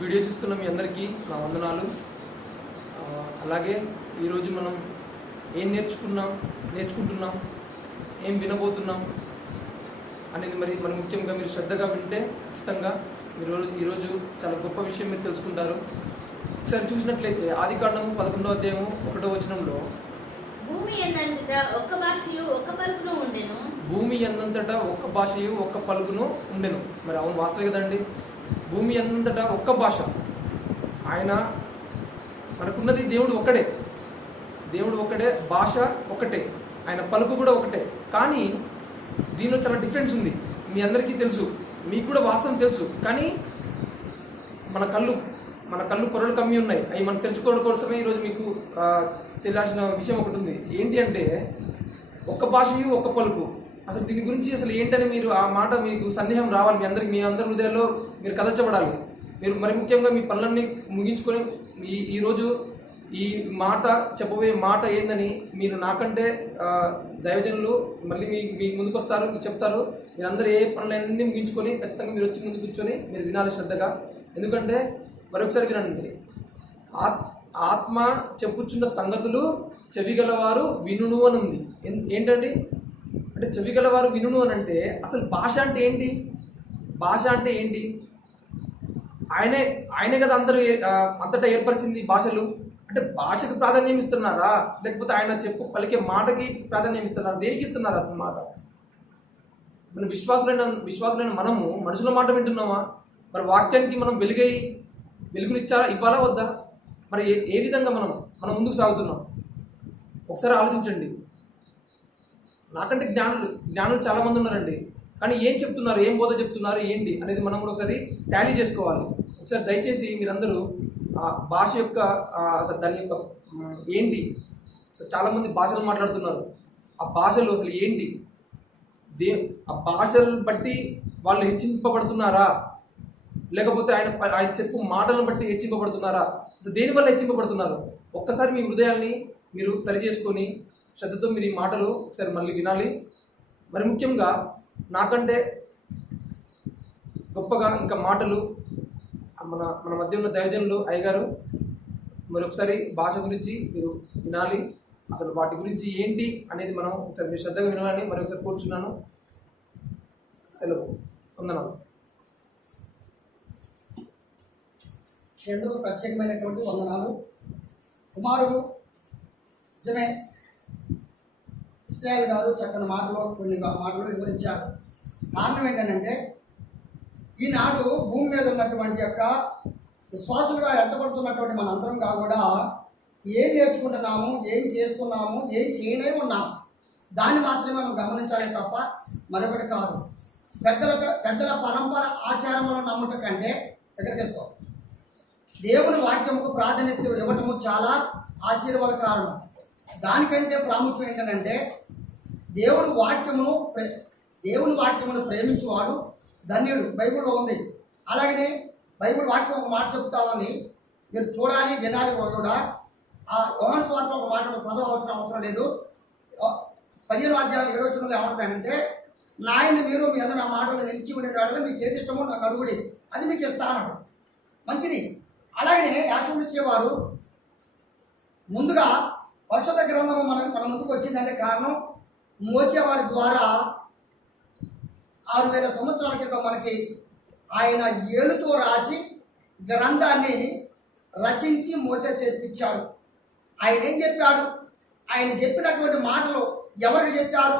Video చూస్తున్న మీ అందరికీ నా వందనాలు. అలాగే ఈరోజు మనం ఏం నేర్చుకుంటున్నాం, ఏం వినబోతున్నాం అనేది మరి ముఖ్యంగా మీరు శ్రద్ధగా వింటే ఖచ్చితంగా మీరు ఈరోజు చాలా గొప్ప విషయం మీరు తెలుసుకుంటారు. ఒకసారి చూసినట్లయితే ఆదికాండం 11వ అధ్యాయం 1వ వచనంలో భూమి ఎన్నంతటా ఒక్క భాషయు ఒక్క పలుకును ఉండెను. మరి అవును, వాస్తవే కదండి. భూమి అంతటా ఒక్క భాష. ఆయన మనకున్నది దేవుడు ఒక్కడే, భాష ఒకటే, ఆయన పలుకు కూడా ఒకటే. కానీ దీనిలో చాలా డిఫరెన్స్ ఉంది. మీ అందరికీ తెలుసు, మీకు కూడా వాస్తవం తెలుసు. కానీ మన కళ్ళు పొరలు కమ్మి ఉన్నాయి. అవి మనం తెరుచుకోవడం కోసమే ఈరోజు మీకు తెలియాల్సిన విషయం ఒకటి ఉంది. ఏంటి అంటే ఒక్క భాషయు ఒక్క పలుకు. అసలు దీని గురించి అసలు ఏంటని మీరు ఆ మాట మీకు సందేహం రావాలి. మీ అందరి హృదయాల్లో మీరు కదల్చబడాలి. మీరు మరి ముఖ్యంగా మీ పనులన్నీ ముగించుకొని ఈరోజు ఈ మాట చెప్పబోయే మాట ఏందని మీరు నాకంటే దైవజనులు మళ్ళీ మీ ముందుకు వస్తారు, మీరు చెప్తారు. మీరందరూ ఏ పనులన్నీ ముగించుకొని ఖచ్చితంగా మీరు వచ్చి ముందు కూర్చొని మీరు వినాలి శ్రద్ధగా. ఎందుకంటే మరొకసారి వినండి. ఆత్మ చెప్పుచున్న సంగతులు చెవిగలవారు వినును అని ఉంది. ఏంటండి అంటే చెవిగలవారు వినును అని అంటే అసలు భాష అంటే ఏంటి? ఆయనే కదా అంతటా ఏర్పరిచింది భాషలు. అంటే భాషకు ప్రాధాన్యం ఇస్తున్నారా, లేకపోతే ఆయన పలికే మాటకి ప్రాధాన్యం ఇస్తున్నారా? దేనికి ఇస్తున్నారా అసలు మాట? మన విశ్వాసులైన మనము మనుషుల మాట వింటున్నామా? మరి వాక్యానికి మనం ఇవ్వాలా వద్దా? మరి ఏ విధంగా మనం ముందుకు సాగుతున్నాం? ఒకసారి ఆలోచించండి. నాకంటే జ్ఞానులు చాలామంది ఉన్నారండి. కానీ ఏం చెప్తున్నారు, ఏం బోధ చెప్తున్నారు, ఏంటి అనేది మనం కూడా ఒకసారి టాలీ చేసుకోవాలి. ఒకసారి దయచేసి మీరందరూ ఆ భాష యొక్క అసలు దాని యొక్క ఏంటి, అసలు చాలామంది భాషలు మాట్లాడుతున్నారు. ఆ భాషలు అసలు ఏంటి? ఆ భాషలు బట్టి వాళ్ళు హెచ్చింపబడుతున్నారా, లేకపోతే ఆయన చెప్పు మాటలను బట్టి హెచ్చింపబడుతున్నారా? అసలు దేనివల్ల హెచ్చింపబడుతున్నారు? ఒక్కసారి మీ హృదయాల్ని మీరు సరి చేసుకొని శ్రద్ధతో మీరు ఈ మాటలు ఒకసారి మళ్ళీ వినాలి. మరి ముఖ్యంగా నాకంటే గొప్పగా ఇంకా మాటలు మన మధ్య ఉన్న దైవజనులు అయ్యగారు మరి ఒకసారి భాష గురించి మీరు వినాలి. అసలు వాటి గురించి ఏంటి అనేది మనం ఒకసారి మీరు శ్రద్ధగా వినాలని మరి ఒకసారి కూర్చున్నాను. సెలవు, వందనాలు. ఎందుకు ప్రత్యేకమైనటువంటి వందనాలు. కుమారుడు నిజమే, ఇస్రాయేల్ గారు చక్కని కొన్ని మాటలు వివరించారు. కారణం ఏంటంటే ఈనాడు భూమి మీద ఉన్నటువంటి యొక్క విశ్వాసులుగా ఎంచబడుతున్నటువంటి మనందరంగా కూడా ఏం నేర్చుకుంటున్నాము, ఏం చేస్తున్నాము, ఏం చేయనే ఉన్నాము, దాన్ని మాత్రమే మనం గమనించాలి తప్ప మరొకటి కాదు. పెద్దల పరంపర ఆచారములను నమ్ముట కంటే దగ్గర చేసుకోవాలి. దేవుని వాక్యముకు ప్రాధాన్యత ఇవ్వటము చాలా ఆశీర్వాదకారణం. దానికంటే ప్రాముఖ్యం ఏంటంటే దేవుని వాక్యమును ప్రేమించేవాడు ధన్యుడు, బైబిల్లో ఉంది. అలాగనే బైబిల్ వాక్యం ఒక మాట చెప్తామని మీరు చూడాలి, వినాలి కూడా. ఆ యోహాను సువార్త ఒక మాట చదవవలసిన అవసరం లేదు. 15వ అధ్యాయం 7వ వచనంలో ఏమంటానంటే, నాయన మీరు మీ అందరూ ఆ మాటలు నిలిచి ఉండేవాళ్ళు, మీకు ఏది ఇష్టమో నన్ను అడుగుడి, అది మీకు ఇస్తాను. మంచిది. అలాగనే యాషూమిషే వారు ముందుగా పరిశుద్ధ గ్రంథము మన ముందుకు వచ్చిందంటే కారణం మోసే వారి ద్వారా 6000 సంవత్సరాల క్రితం మనకి ఆయన ఏలుతో రాసి గ్రంథాన్ని రచించి మోసే చేతికిచ్చాడు. ఆయన ఏం చెప్పాడు, ఆయన చెప్పినటువంటి మాటలు ఎవరికి చెప్పారు,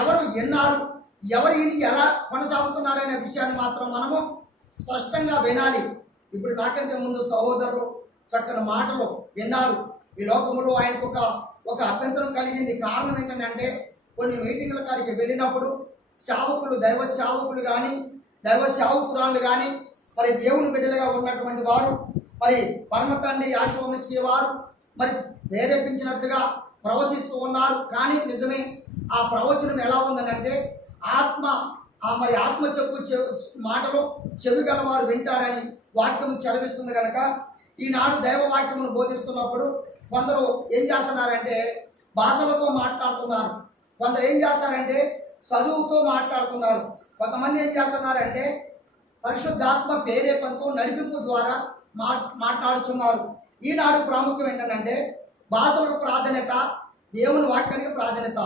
ఎవరు విన్నారు, ఎవరు ఇది ఎలా కొనసాగుతున్నారనే విషయాన్ని మాత్రం మనము స్పష్టంగా వినాలి. ఇప్పుడు నాకంటే ముందు సహోదరులు చక్కని మాటలు విన్నారు. ఈ లోకంలో ఆయనకు ఒక అభ్యంతరం కలిగింది. కారణం ఏంటంటే కొన్ని మీటింగ్ల కాడికి వెళ్ళినప్పుడు దైవ సేవకురాళ్ళు కానీ మరి దేవుని బిడ్డలుగా ఉన్నటువంటి వారు మరి పరమ తండ్రి యాషూమిషే వారు మరి ప్రేరేపించినట్లుగా ప్రవచిస్తూ ఉన్నారు. కానీ నిజమే ఆ ప్రవచనం ఎలా ఉందనంటే ఆత్మ చెప్పు మాటలు చెవి గలవారు వింటారని వాక్యం చదివిస్తుంది కనుక ఈనాడు దైవ వాక్యమును బోధిస్తున్నప్పుడు కొందరు ఏం చేస్తున్నారంటే భాషలతో మాట్లాడుతున్నారు, కొందరు ఏం చేస్తారంటే చదువుతో మాట్లాడుతున్నారు, కొంతమంది ఏం చేస్తున్నారంటే పరిశుద్ధాత్మ ప్రేరేపణతో నడిపింపు ద్వారా మాట్లాడుతున్నారు. ఈనాడు ప్రాముఖ్యం ఏంటంటే భాషలకు ప్రాధాన్యత, దేవుని వాక్యానికి ప్రాధాన్యత.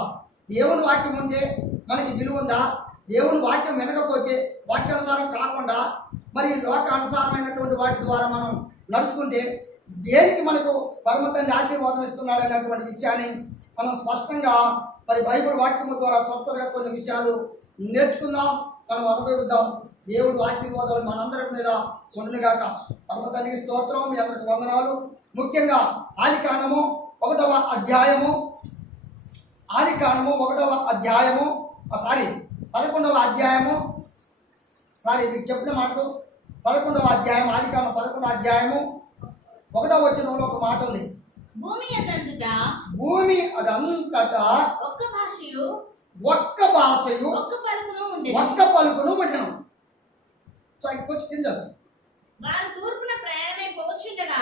దేవుని వాక్యం ఉంటే మనకి విలువ ఉందా? దేవుని వాక్యం వినకపోతే, వాక్యానుసారం కాకుండా మరి లోకానుసారమైనటువంటి వాటి ద్వారా మనం నడుచుకుంటే దేనికి మనకు పరమ తండ్రి ఆశీర్వాదం ఇస్తున్నాడు అనేటువంటి విషయాన్ని మనం స్పష్టంగా మరి బైబిల్ వాక్యము ద్వారా కొత్తగా కొన్ని విషయాలు నేర్చుకుందాం, మనం అనుభవిద్దాం. దేవుడు ఆశీర్వాదాలు మనందరి మీద ఉండునుగాక. పరమ తండ్రికి స్తోత్రం, మీ అందరికి వందనాలు. ముఖ్యంగా ఆదికాండము 1వ అధ్యాయము 11వ అధ్యాయము మీకు చెప్పిన మాటలు 11వ అధ్యాయం, ఆదికాండం 11వ అధ్యాయము 1వ వచనంలో ఒక మాట ఉంది. భూమి అదంతటా ఒక్క భాషయు ఒక్క పలుకును ఉండెను. కొంచెం కింద వారు తూర్పున ప్రయాణమై పోచుండగా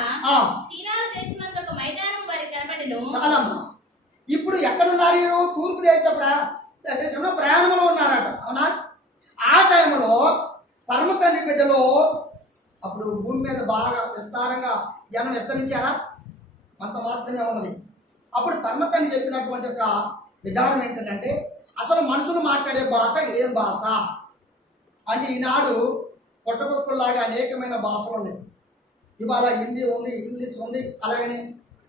సీనారు దేశమందు ఒక మైదానం వారికి కనబడెను. చాలమ్మా, ఇప్పుడు ఎక్కడున్నారు? తూర్పు దేశంలో ప్రయాణంలో ఉన్నారట, అవునా? ఆ టైంలో పరమ తండ్రి బిడ్డలో అప్పుడు భూమి మీద బాగా విస్తారంగా జనం విస్తరించారా? అంత మాత్రమే ఉన్నది. అప్పుడు పరమ తండ్రి చెప్పినటువంటి ఒక విధానం ఏంటంటే, అసలు మనుషులు మాట్లాడే భాష ఏం భాష అంటే, ఈనాడు పొట్టగొప్పుల్లాగా అనేకమైన భాషలు ఉన్నాయి. ఇవాళ హిందీ ఉంది, ఇంగ్లీష్ ఉంది, అలాగనే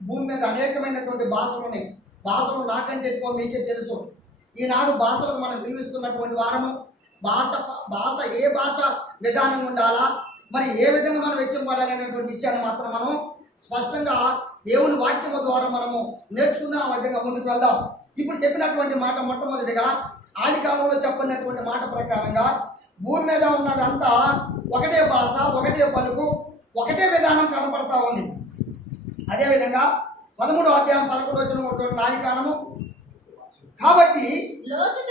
భూమి మీద అనేకమైనటువంటి భాషలు ఉన్నాయి. భాషలు నాకంటే ఎక్కువ మీకే తెలుసు. ఈనాడు భాషలకు మనం వినిపిస్తున్నటువంటి వారము. భాష ఏ భాష విధానం ఉండాలా, మరి ఏ విధంగా మనం వెచ్చింపడాలి అనేటువంటి విషయాన్ని మాత్రం మనం స్పష్టంగా దేవుని వాక్యము ద్వారా మనము నేర్చుకుందాం. ఆ విధంగా ముందుకు వెళ్దాం. ఇప్పుడు చెప్పినటువంటి మాట మొట్టమొదటిగా ఆదికాండంలో చెప్పినటువంటి మాట ప్రకారంగా భూమి మీద ఉన్నదంతా ఒకటే భాష, ఒకటే పలుకు, ఒకటే విధానం కనపడతా ఉంది. అదేవిధంగా 13వ అధ్యాయం 11వ వచనం ఆదికాండము. కాబట్టి లోతు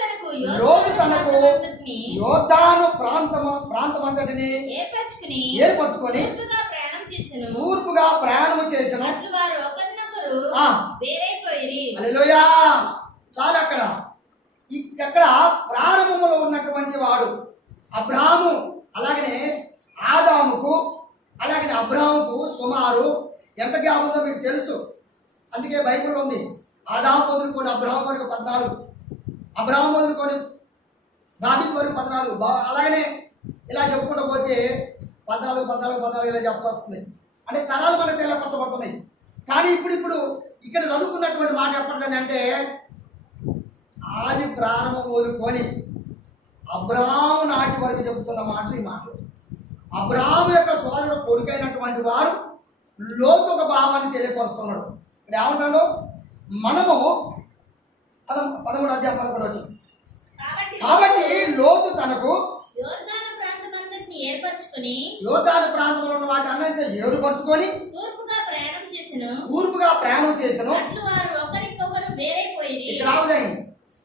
తనకు యోర్దాను ప్రాంతమంతటిని ఏర్పరచుకొని తూర్పుగా ప్రయాణము చేసెను. హల్లెలూయా. చాలా అక్కడ ప్రారంభంలో ఉన్నటువంటి వాడు అబ్రాహాము, అలాగనే ఆదాముకు, అలాగనే అబ్రాహాముకు సుమారు ఎంత గ్యాప్ ఉందో మీకు తెలుసు. అందుకే బైబిల్లో ఉంది, ఆదాము మొదలుకొని అబ్రాహాం వరకు 14, అబ్రాహాం మొదలుకొని దావీదు వరకు 14, అలాగనే ఇలా చెప్పుకుంటూ పోతే 14 ఇలా చెప్పవస్తుంది. అంటే తరాలు మనకు తెలపరచబడుతున్నాయి. కానీ ఇప్పుడు ఇక్కడ చదువుకున్నటువంటి మాట ఎప్పటిదని అంటే, ఆది ప్రారంభం మొదలుకొని అబ్రాహాము నాటి వరకు చెబుతున్న మాటలు ఈ మాటలు. అబ్రాహాము యొక్క సోదరుడు కొడుకైనటువంటి వారు లోతు ఒక భావాన్ని తెలియపరుస్తున్నాడు. ఇక్కడ ఏమంటాడు? మనము 13వ అధ్యాయం 11వ వచనం. కాబట్టి లోతు తనకు యోర్దాను ప్రాంతంలో ఉన్న వాటి అన్నింటినీ ఏర్పరచుకొని తూర్పుగా ప్రయాణం చేసెను. ఇక్కడ ఆవుదాయి,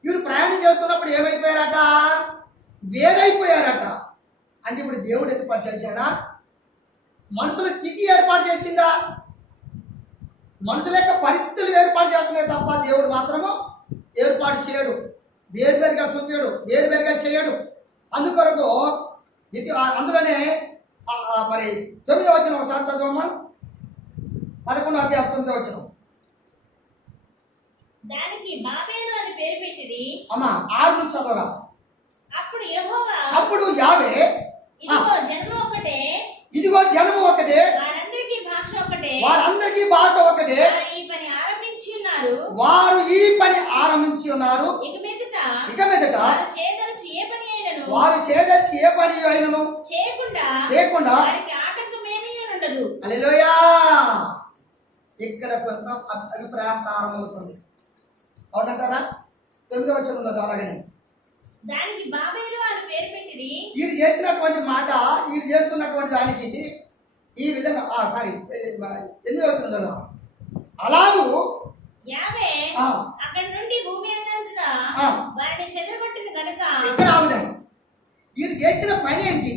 వీరు ప్రయాణం చేస్తున్నప్పుడు ఏమైపోయారట? వేరైపోయారట. అంటే ఇప్పుడు దేవుడు ఏర్పాటు చేశాడా? మనుషుల స్థితి ఏర్పాటు చేసిందా? మనుషుల యొక్క పరిస్థితులు ఏర్పాటు చేస్తున్నాయి తప్ప దేవుడు మాత్రము ఏర్పాటు చేయడు. వేరువేరుగా చూపాడు, వేరువేరుగా చేయడు. అందుకొరకు అందులోనే మరి 9వ వచనం ఒకసారి చదవమ్మా. 11వ అధ్యాయం 9వ వచనం. దానికి బాబేలు అని పేరు పెట్టింది. అమ్మా 6 నుంచి చదవరా. అప్పుడు యావే ఇదిగో జనము ఒకటే, వారందరికీ భాష ఒకటే, వారు ఈ పని ఆరంభించి ఉన్నారు. ఇక మీదట వారు చేయదలిచి ఏ పని అయినను చేయకుండా. హల్లెలూయా. ఇక్కడ కొంత అభిప్రాయం ప్రారంభమవుతుంది, అవునంటారా? 9వ వచనం అలాగనే దానికి బాబేలు అని పేరు పెట్టింది. వీరు చేసినటువంటి మాట, వీరు చేస్తున్నటువంటి దానికి ఈ విధంగా 8వ వచనం కదా. అలాగూ యావే అక్కడి నుండి భూమి అంతటా వారిని చెదరగొట్టింది కనుక ఇక్కడ ఆగుదాం. వీరు చేసిన పని ఏంటి?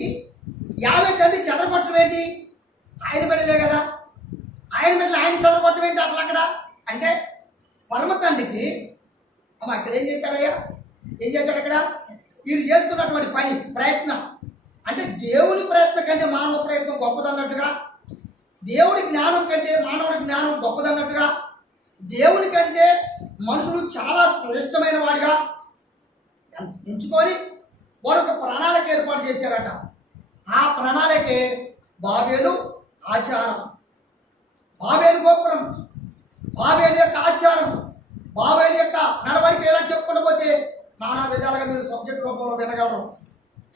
యావే తండ్రి చెదరగొట్టడం ఏంటి? ఆయన బిడ్డలే కదా, ఆయన బిడ్డలు ఆయన చెదరగొట్టడం ఏంటి అసలు అక్కడ? అంటే పరమ తండ్రికి అమ్మ ఇక్కడ ఏం చేశాడయ్యా? ఏం చేశాడు అక్కడ? వీరు చేస్తున్నటువంటి పని ప్రయత్నం అంటే దేవుని ప్రయత్నం కంటే మానవ ప్రయత్నం గొప్పదన్నట్టుగా, దేవుడి జ్ఞానం కంటే మానవుడి జ్ఞానం గొప్పదన్నట్టుగా, దేవుని కంటే మనుషుడు చాలా శ్రేష్టమైన వాడిగా ఎంచుకొని వారు ఒక ప్రణాళిక ఏర్పాటు చేశారట. ఆ ప్రణాళికే బాబేలు ఆచారం, బాబేలు గోపురం, బాబేలు యొక్క ఆచారం, బాబేలు యొక్క నడవడిక ఎలా చెప్పుకుంటూ పోతే నానా విధాలుగా మీరు సబ్జెక్ట్ రూపంలో వినగలరు.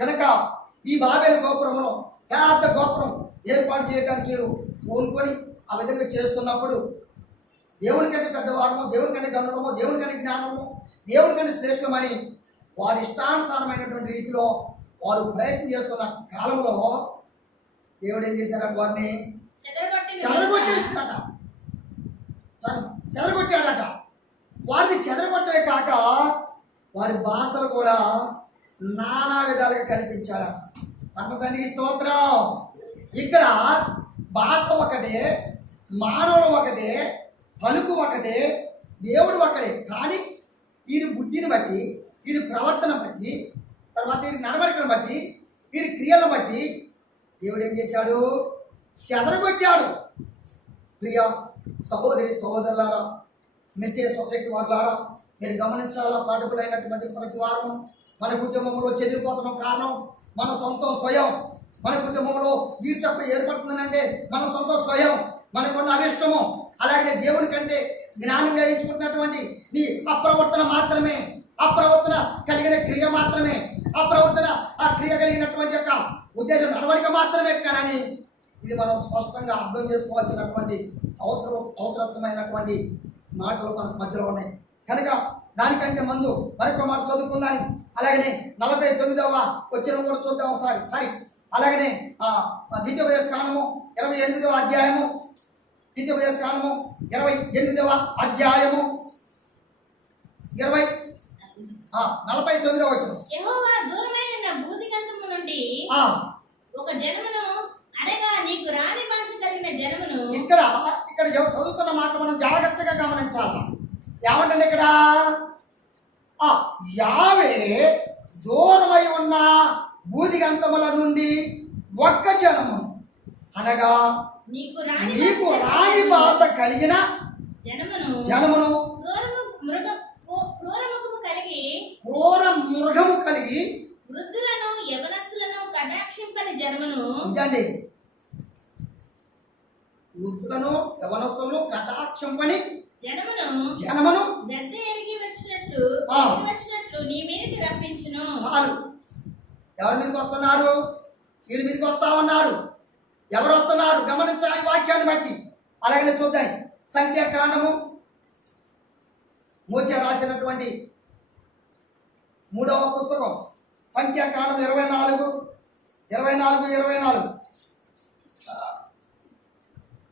కనుక ఈ బాబేలు గోపురంలో పెద్ద గోపురం ఏర్పాటు చేయడానికి మీరు కోరుకొని ఆ విధంగా చేస్తున్నప్పుడు దేవుని కంటే పెద్దవారము, దేవుని కంటే గౌరవము, దేవుని కంటే జ్ఞానము, దేవుని కంటే శ్రేష్టమని వారి ఇష్టానుసారమైనటువంటి రీతిలో వారు ప్రయత్నం చేస్తున్న కాలంలో దేవుడు ఏం చేశారంటే వారిని చెదరగొట్టేసిందట, చెదరగొట్టాడట. వారిని చెదరగొట్టమే కాక వారి భాషలు కూడా నానా విధాలుగా కల్పించాడట. పరమతండ్రికి స్తోత్రం. ఇక్కడ భాష ఒకటే, మానవులు ఒకటే, పలుకు ఒకటే, దేవుడు ఒకటే. కానీ వీరి బుద్ధిని బట్టి, వీరి ప్రవర్తన బట్టి, తర్వాత వీరి నడవడికను బట్టి, వీరి క్రియలను బట్టి దేవుడు ఏం చేశాడు? చెదరగొట్టాడు. ప్రియ సహోదరి సహోదరులారా, మెసేజ్ సొసైటీ వారులారా, మీరు గమనించాలా, పాఠకులైనటువంటి ప్రతి వారం మన కుటుంబంలో చెదిరిపోతున్న కారణం మన సొంతం స్వయం. మన కుటుంబంలో ఈర్ష్య ఏర్పడుతుందంటే మన సొంతం స్వయం, మనకున్న అవిష్టము, అలాగే దేవుని కంటే జ్ఞానంగా ఎంచుకుంటున్నటువంటి నీ అప్రవర్తన మాత్రమే, అప్రవర్తన కలిగిన క్రియ మాత్రమే, అప్రవర్తన ఆ క్రియ కలిగినటువంటి యొక్క ఉద్దేశం నడవడిక మాత్రమే. కానీ ఇది మనం స్పష్టంగా అర్థం చేసుకోవాల్సినటువంటి అవసరమైనటువంటి మాటలు మన మధ్యలో ఉన్నాయి. కనుక దానికంటే ముందు మరొక మాట చదువుకుందాని. అలాగనే 49వ వచనం కూడా చూద్దాం ఒకసారి. అలాగనే ద్వితీయోపదేశ కాండము 28వ అధ్యాయము, ద్వితీయోపదేశ కాండము 28వ అధ్యాయము 49వ వచనం. యెహోవా దూరమై ఉన్న భూదిగంతము నుండి ఒక జనమును అనగా నీకు రాని భాష కలిగిన జనమును. ఇక్కడ చదువుతున్న మాటలు మనం జాగ్రత్తగా గమనించాలి. ఏమంటే ఇక్కడ యావే దూరమై ఉన్న భూదిగంతముల నుండి ఒక్క జనము అనగా నీకు రాని భాష కలిగిన జనమును క్రూర మృగము కలిగి వృద్ధులను యవనస్తులను కటాక్షింపని జనమును. ఇదండి, వృద్ధులను యవనస్తులను కటాక్షింపని జనమును గద్ద ఎరిగి వచ్చినట్లు నీ మీదకి రప్పించును. చాలు. ఎవరి మీదకి వస్తున్నారు? వీరి మీదకి వస్తా ఉన్నారు. ఎవరు వస్తున్నారు గమనించాలి వాక్యాన్ని బట్టి. అలాగనే చూద్దాం. సంఖ్యాకాండము మోషే రాసినటువంటి 3వ పుస్తకం, సంఖ్యాకాండం 24.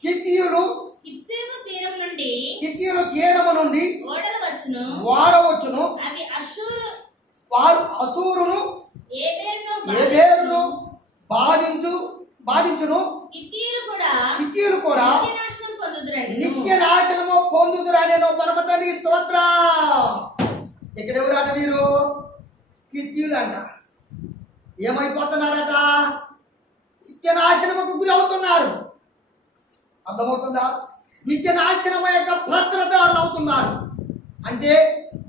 కిత్తీయులు తీరము నుండి ఓడవచ్చును. వారు అశూరును ఏబేరును బాధించును. కిత్తీయులు కూడా నిత్య నాశనము పొందుదురనే పరమతండ్రికి స్తోత్రం. ఇక్కడ ఎవరట? వీరు కిత్తీయులు అంట. ఏమైపోతున్నారట? నిత్య నాశనముకు గురి అవుతున్నారు. అర్థమవుతుందా? నిత్య నాశనం యొక్క భద్రదారులు అవుతున్నారు. అంటే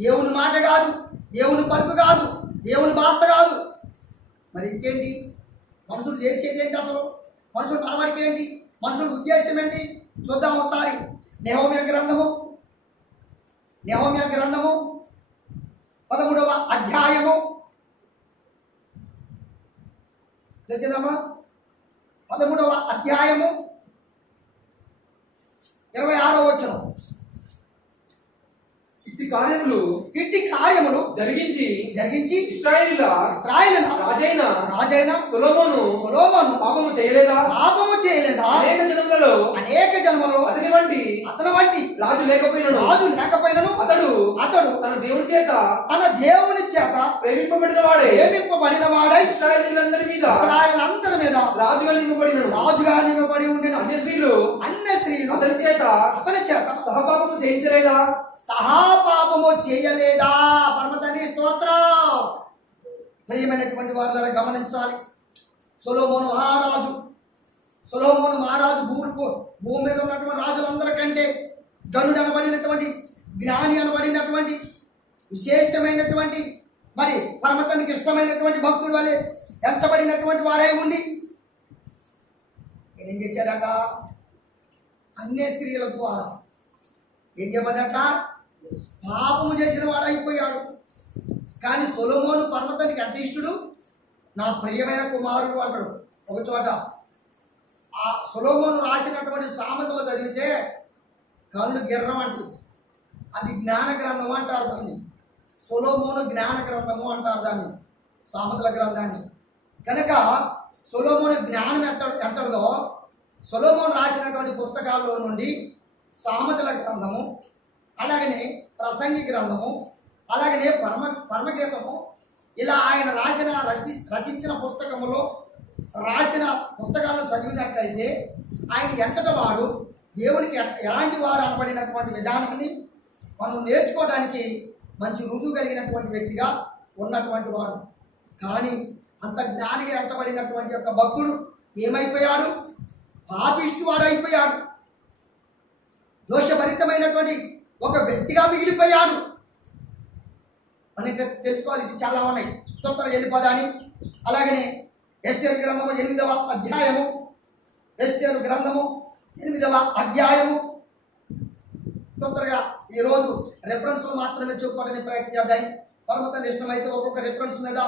దేవుని మాట కాదు, దేవుని పలుకు కాదు, దేవుని భాష కాదు, మరి ఇంకేంటి? మనుషులు చేసేది ఏంటి? అసలు మనుషులు నడవడిక ఏంటి? మనుషుల ఉద్దేశం ఏంటి? చూద్దాం ఒకసారి. నెహెమ్యా గ్రంథము 13వ అధ్యాయము. దొరికిందమ్మా? 13వ అధ్యాయము 26వ వచనం. ఇట్టి కార్యములు జరిగించి ఇశ్రాయేలీయుల రాజైన సొలొమోను పాపము చేయలేదా? అనేక జనములలో అతని వంటి రాజు లేకపోయినను అతడు తన దేవుని చేత ప్రేమింపబడిన వాడే ఇశ్రాయేలీయులందరి మీద రాజుగా నియమబడి ఉండిన అన్య స్త్రీలు అతని చేత సహపాపము చేయించలేదా? సహపాపము చేయలేదా? పరమతండ్రి స్తోత్రం. ప్రియమైనటువంటి వారు గమనించాలి. సొలొమోను మహారాజు భూమి మీద ఉన్నటువంటి రాజులందరికంటే గనుడు అనబడినటువంటి, జ్ఞాని అనబడినటువంటి, విశేషమైనటువంటి, మరి పరమతానికి ఇష్టమైనటువంటి భక్తుడి వలె ఎంచబడినటువంటి వాడై ఉండి ఏం చేశాడట? అన్య స్త్రీల ద్వారా ఏం చేయబడ్డట? పాపము చేసిన వాడైపోయాడు. కానీ సొలొమోను పరమతానికి ఎంత ఇష్టడు? నా ప్రియమైన కుమారుడు అంటాడు ఒక చోట. ఆ సొలొమోను రాసినటువంటి సామెతలు చదివితే కళ్ళు గిర్రం అంటే అది జ్ఞాన గ్రంథము అంటారు దాన్ని. సొలొమోను జ్ఞాన గ్రంథము అంటారు దాన్ని, సామెతల గ్రంథాన్ని. కనుక సొలొమోను జ్ఞానం ఎంతటిదో సొలొమోను రాసినటువంటి పుస్తకాల్లో నుండి సామెతల గ్రంథము, అలాగనే ప్రసంగి గ్రంథము, అలాగనే పరమగీతము, ఇలా ఆయన రచించిన పుస్తకములో రాసిన పుస్తకాలను చదివినట్లయితే ఆయన ఎంతటి వాడు, దేవునికి ఎలాంటి వారు అనబడినటువంటి విధానాన్ని మనం నేర్చుకోవడానికి మంచి రుజువు కలిగినటువంటి వ్యక్తిగా ఉన్నటువంటి వాడు. కానీ అంత జ్ఞానిగా ఎంచబడినటువంటి యొక్క భక్తుడు ఏమైపోయాడు? పాపిష్టి వాడు అయిపోయాడు. దోషభరితమైనటువంటి ఒక వ్యక్తిగా మిగిలిపోయాడు. మనకి తెలుసుకోవాల్సి చాలా ఉన్నాయి. తొందర వెళ్ళిపోదాని. అలాగనే ఎస్తేరు గ్రంథము 8వ అధ్యాయము, ఎస్తేరు గ్రంథము 8వ అధ్యాయము. తొందరగా ఈరోజు రెఫరెన్స్లు మాత్రమే చూపడానికి ప్రయత్నం చేద్దాం. పరమతండ్రి ఇష్టమైతే ఒక్కొక్క రెఫరెన్స్ మీద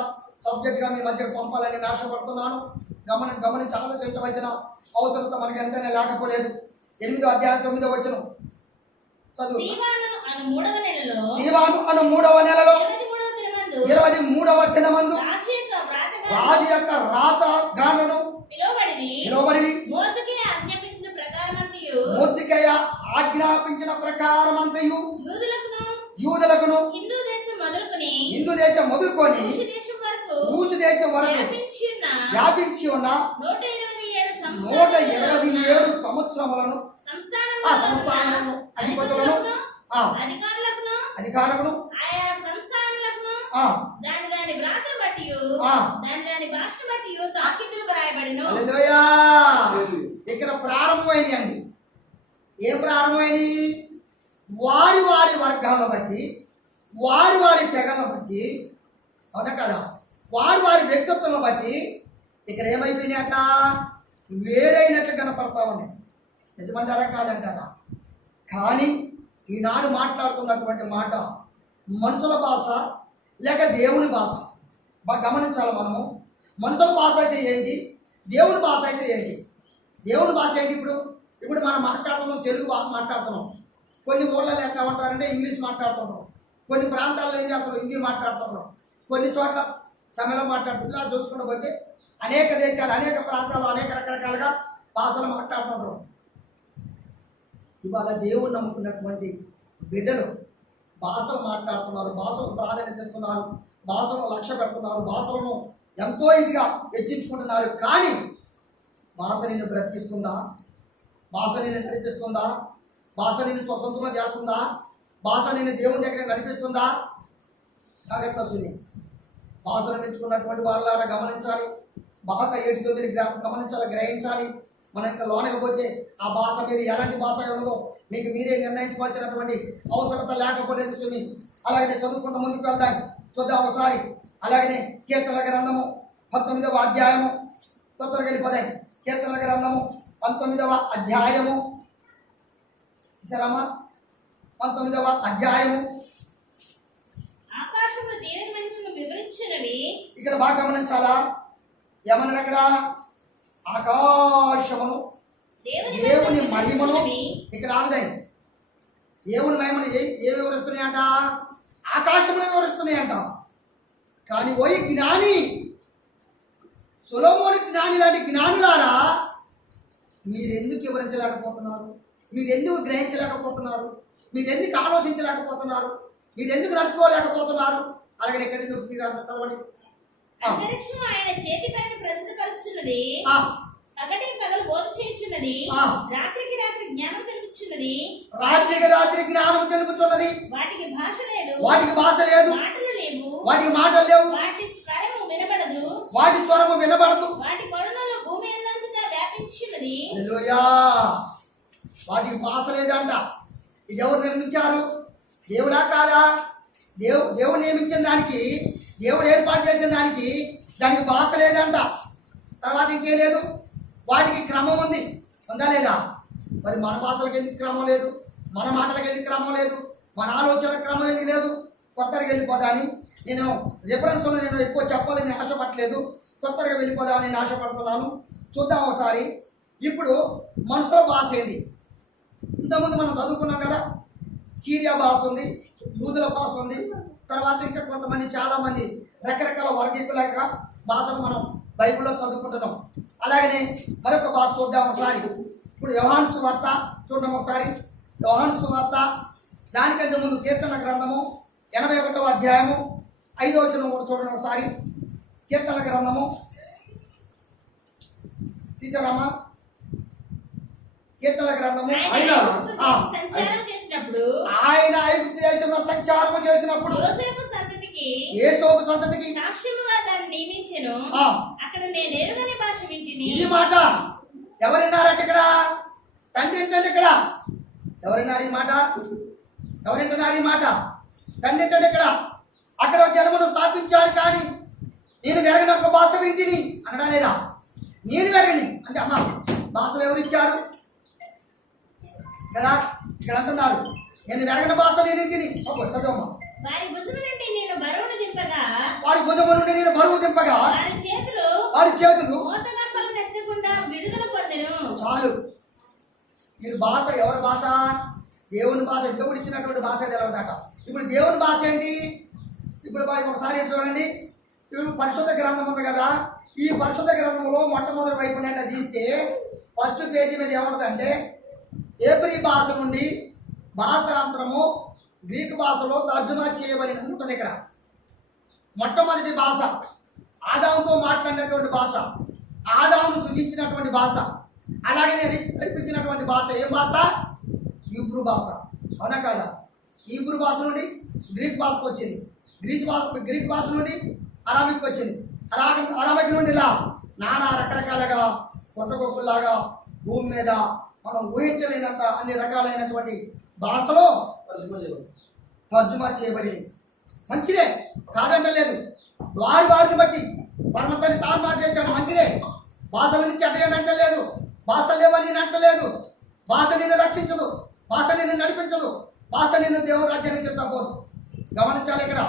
సబ్జెక్ట్గా మీ మధ్యకు పంపాలని ఆశపడుతున్నాను. గమనించి ఆలోచించవలసిన అవసరత మనకి ఎంతైనా లేకపోలేదు. 8వ అధ్యాయం 9వ వచనం చదువు. శీవాను అను 3వ నెలలో 23వ దినమందు రాజు యొక్క రాత గానను పిలువబడి మొర్దెకై ఆజ్ఞాపించిన ప్రకారమంతయు యూదులకును హిందూ దేశం మొదలుకొని రూసు దేశం వరకు వ్యాపించి ఉన్న 127 సంవత్సరములను ఆ సంస్థానములను అధిపతులను అధికారులను ఇక్కడ ప్రారంభమైంది అండి. ఏం ప్రారంభమైంది? వారి వారి వర్గాలను బట్టి, వారి వారి తెగలను బట్టి, అవునా కదా, వారి వారి వ్యక్తిత్వం బట్టి ఇక్కడ ఏమైపోయినాయట? వేరైనట్లు కనపడతా ఉన్నాయి. నిజమంటారా కాదంటారా? కానీ ఈనాడు మాట్లాడుతున్నటువంటి మాట మనుషుల భాష లేక దేవుని భాష. బాగా గమనించాలి మనము. మనుషుల భాష అయితే ఏంటి, దేవుని భాష అయితే ఏంటి? దేవుని భాష ఏంటి? ఇప్పుడు మనం మాట్లాడుతున్నాం, తెలుగు మాట్లాడుతున్నాం. కొన్ని ఊళ్ళలో ఎట్లా ఉంటారంటే ఇంగ్లీష్ మాట్లాడుతున్నాం, కొన్ని ప్రాంతాల్లో ఏంటి అసలు హిందీ మాట్లాడుతున్నాం, కొన్ని చోట్ల తమిళం మాట్లాడుతుంది. ఇలా చూసుకుంటూ పోతే అనేక దేశాలు, అనేక ప్రాంతాల్లో అనేక రకరకాలుగా భాషలు మాట్లాడుతున్నారు. ఇవాళ దేవుడు నమ్ముకున్నటువంటి బిడ్డలు భాషలు మాట్లాడుతున్నారు, భాషలు ప్రాధాన్యత ఇస్తున్నారు, భాషలను లక్ష్య పెడుతున్నారు, భాషలను ఎంతో ఇదిగా హెచ్చించుకుంటున్నారు. కానీ భాష నిన్ను బ్రతికిస్తుందా? భాష నిన్ను నడిపిస్తుందా? భాష నిన్ను స్వతంత్రం చేస్తుందా? భాష నిన్ను దేవుని దగ్గర నడిపిస్తుందా? జాగ్రత్త సుని. భాషను మెచ్చుకున్నటువంటి వాళ్ళారా గమనించాలి. భాష ఏటితో మీరు గమనించాలి, గ్రహించాలి. మన ఇంకా లోనకపోతే ఆ భాష మీరు ఎలాంటి భాష ఉన్నదో మీకు మీరే నిర్ణయించుకోవాల్సినటువంటి అవసరత లేకపోలేదు సుమి. అలాగనే చదువుకుంటూ ముందుకు వెళ్తాను, చూద్దాం ఒకసారి. అలాగనే కీర్తనల గ్రంథము 19వ అధ్యాయము, తొందరగా వెళ్ళిపోదాం. కీర్తనల గ్రంథము 19వ అధ్యాయము, సరమా 19వ అధ్యాయము. ఇక్కడ బాగా గమనించాలా? ఏమన్నా అక్కడ ఆకాశమును దేవుని మహిమను ఇక్కడ ఆగుదాయి. దేవుని మహిమను ఏం వివరిస్తున్నాయంట? ఆకాశమును వివరిస్తున్నాయంట. కానీ ఓ జ్ఞాని, సొలొమోను జ్ఞాని లాంటి జ్ఞానులారా, మీరెందుకు వివరించలేకపోతున్నారు? మీరెందుకు గ్రహించలేకపోతున్నారు? మీరెందుకు ఆలోచించలేకపోతున్నారు? మీరెందుకు నడుచుకోలేకపోతున్నారు? అలాగే ఎక్కడి నుంచి చదవండి. అంతరిక్షము ఆయన చేతిపైన ప్రచురపరుచున్నది, పగటి పగలు బోధ చేయుచున్నది, రాత్రికి రాత్రి జ్ఞానం తెలుపుచున్నది, రాత్రికి రాత్రి జ్ఞానం తెలుపుచున్నది. వాటికి భాష లేదు, వాటికి భాష లేదు, మాటలు లేవు, వాటికి మాటలు లేవు, వాటి స్వరము వినబడదు, వాటి స్వరము వినబడదు. వాటి కొనలలో భూమి అందంతటా వ్యాపించున్నది. హల్లెలూయా. వాటికి భాష లేదంట. ఇది ఎవరు నిర్మించారు? దేవుడా కాదా? దేవుడు నియమించిన దానికి, దేవుడు ఏర్పాటు చేసిన దానికి దానికి భాష లేదంట. తర్వాత ఇంకే లేదు, వాటికి క్రమం ఉంది, ఉందా లేదా? మరి మన భాషలకు ఎందుకు క్రమం లేదు? మన మాటలకు ఎందుకు క్రమం లేదు? మన ఆలోచన క్రమం ఎందుకు లేదు? కొత్తగా వెళ్ళిపోదా అని నేను రిఫరెన్స్లో నేను ఎక్కువ చెప్పాలని ఆశపడలేదు. కొత్తగా వెళ్ళిపోదా అని నేను ఆశపడుతున్నాను. చూద్దాం ఒకసారి. ఇప్పుడు మనుషుల భాష ఏంటి? ఇంతకుముందు మనం చదువుకున్నాం కదా, సిరియా భాష ఉంది, యూదుల భాష ఉంది, తర్వాత ఇంకా కొంతమంది చాలామంది రకరకాల వర్గీకులక భాషను మనం బైబిల్లో చదువుకుంటున్నాం. అలాగనే మరొక భాష చూద్దాం ఒకసారి. ఇప్పుడు యోహాను సువార్త చూద్దాం ఒకసారి. యోహాను సువార్త దానికంటే ముందు కీర్తన గ్రంథము 81వ అధ్యాయము 5వ వచనం కూడా చూడండి ఒకసారి. కీర్తన గ్రంథము తీసారమ్మా. కీర్తన గ్రంథము ఆయన సంచారం చేసినప్పుడు, ఆయన ఐగుప్తు దేశంలో సంచారము చేసినప్పుడు యోసేపు సంతతికి సాక్ష్యముగా దాన్ని నియమించెను. అక్కడ నేను ఎరుగని భాష వింటిని. ఇది మాట. ఎవరిన్నారంటే ఇక్కడ తండ్రి ఏంటంటే ఇక్కడ ఎవరిన్నారు ఈ మాట? ఎవరింటున్నారు ఈ మాట? తండ్రి ఏంటంటే ఇక్కడ అక్కడ జనమును స్థాపించాడు. కానీ నేను వెరగని ఒక భాష వింటిని అనడా లేదా? నేను వెరగని అంటే అమ్మ భాషలు ఎవరిచ్చారు కదా? ఇక్కడ అంటున్నారు నేను వెరగని భాష నేను ఇంటిని. చదవమ్మా. వారి భుజము నుండి నేను బరువును దింపగా, వారి భుజము నుండి నేను బరువు దింపగా వారి చేతులు మోతగంపలను ఎత్తకుండా విడుదల పొందెను. చాలు. ఈ భాష ఎవరి భాష? దేవుని భాష. దేవుడు ఇచ్చినటువంటి భాష తెలవదట. ఇప్పుడు దేవుని భాష ఏంటి? ఇప్పుడు ఒకసారి చూడండి. ఇప్పుడు పరిశుద్ధ గ్రంథం ఉంది కదా, ఈ పరిశుద్ధ గ్రంథంలో మొట్టమొదటి వైపు నిండా తీస్తే ఫస్ట్ పేజీ మీద ఏముంటుందంటే ఏబ్రీ భాష నుండి భాషాంతరము గ్రీకు భాషలో తర్జుమా చేయబడి ఉంటుంది. ఇక్కడ మొట్టమొదటి భాష ఆదాముతో మాట్లాడినటువంటి భాష, ఆదామును సృజించినటువంటి భాష, అలాగే నడిపించినటువంటి భాష ఏం భాష? హీబ్రూ భాష. అవునా కాదా? హీబ్రూ భాష నుండి గ్రీక్ భాషకు వచ్చింది, గ్రీక్ భాష నుండి అరామిక్ వచ్చింది, అరామిక్ నుండి ఇలా నానా రకరకాలుగా కొట్టగొప్పులాగా భూమి మీద మనం ఊహించలేనంత అన్ని రకాలైనటువంటి భాషలో తర్జుమా చేయబడింది. మంచిదే, కాదంటలేదు. వారిని బట్టి పరమతని తారుమారు చేశాడు, మంచిదే. భాషలని చెడ్డని అంటలేదు, భాషలు లేవని నేను అంటలేదు. భాష నిన్ను రక్షించదు, భాష నిన్ను నడిపించదు, భాష నిన్ను దేవుని రాజ్యానికి తీసుకుపోదు. గమనించాలి. ఇక్కడ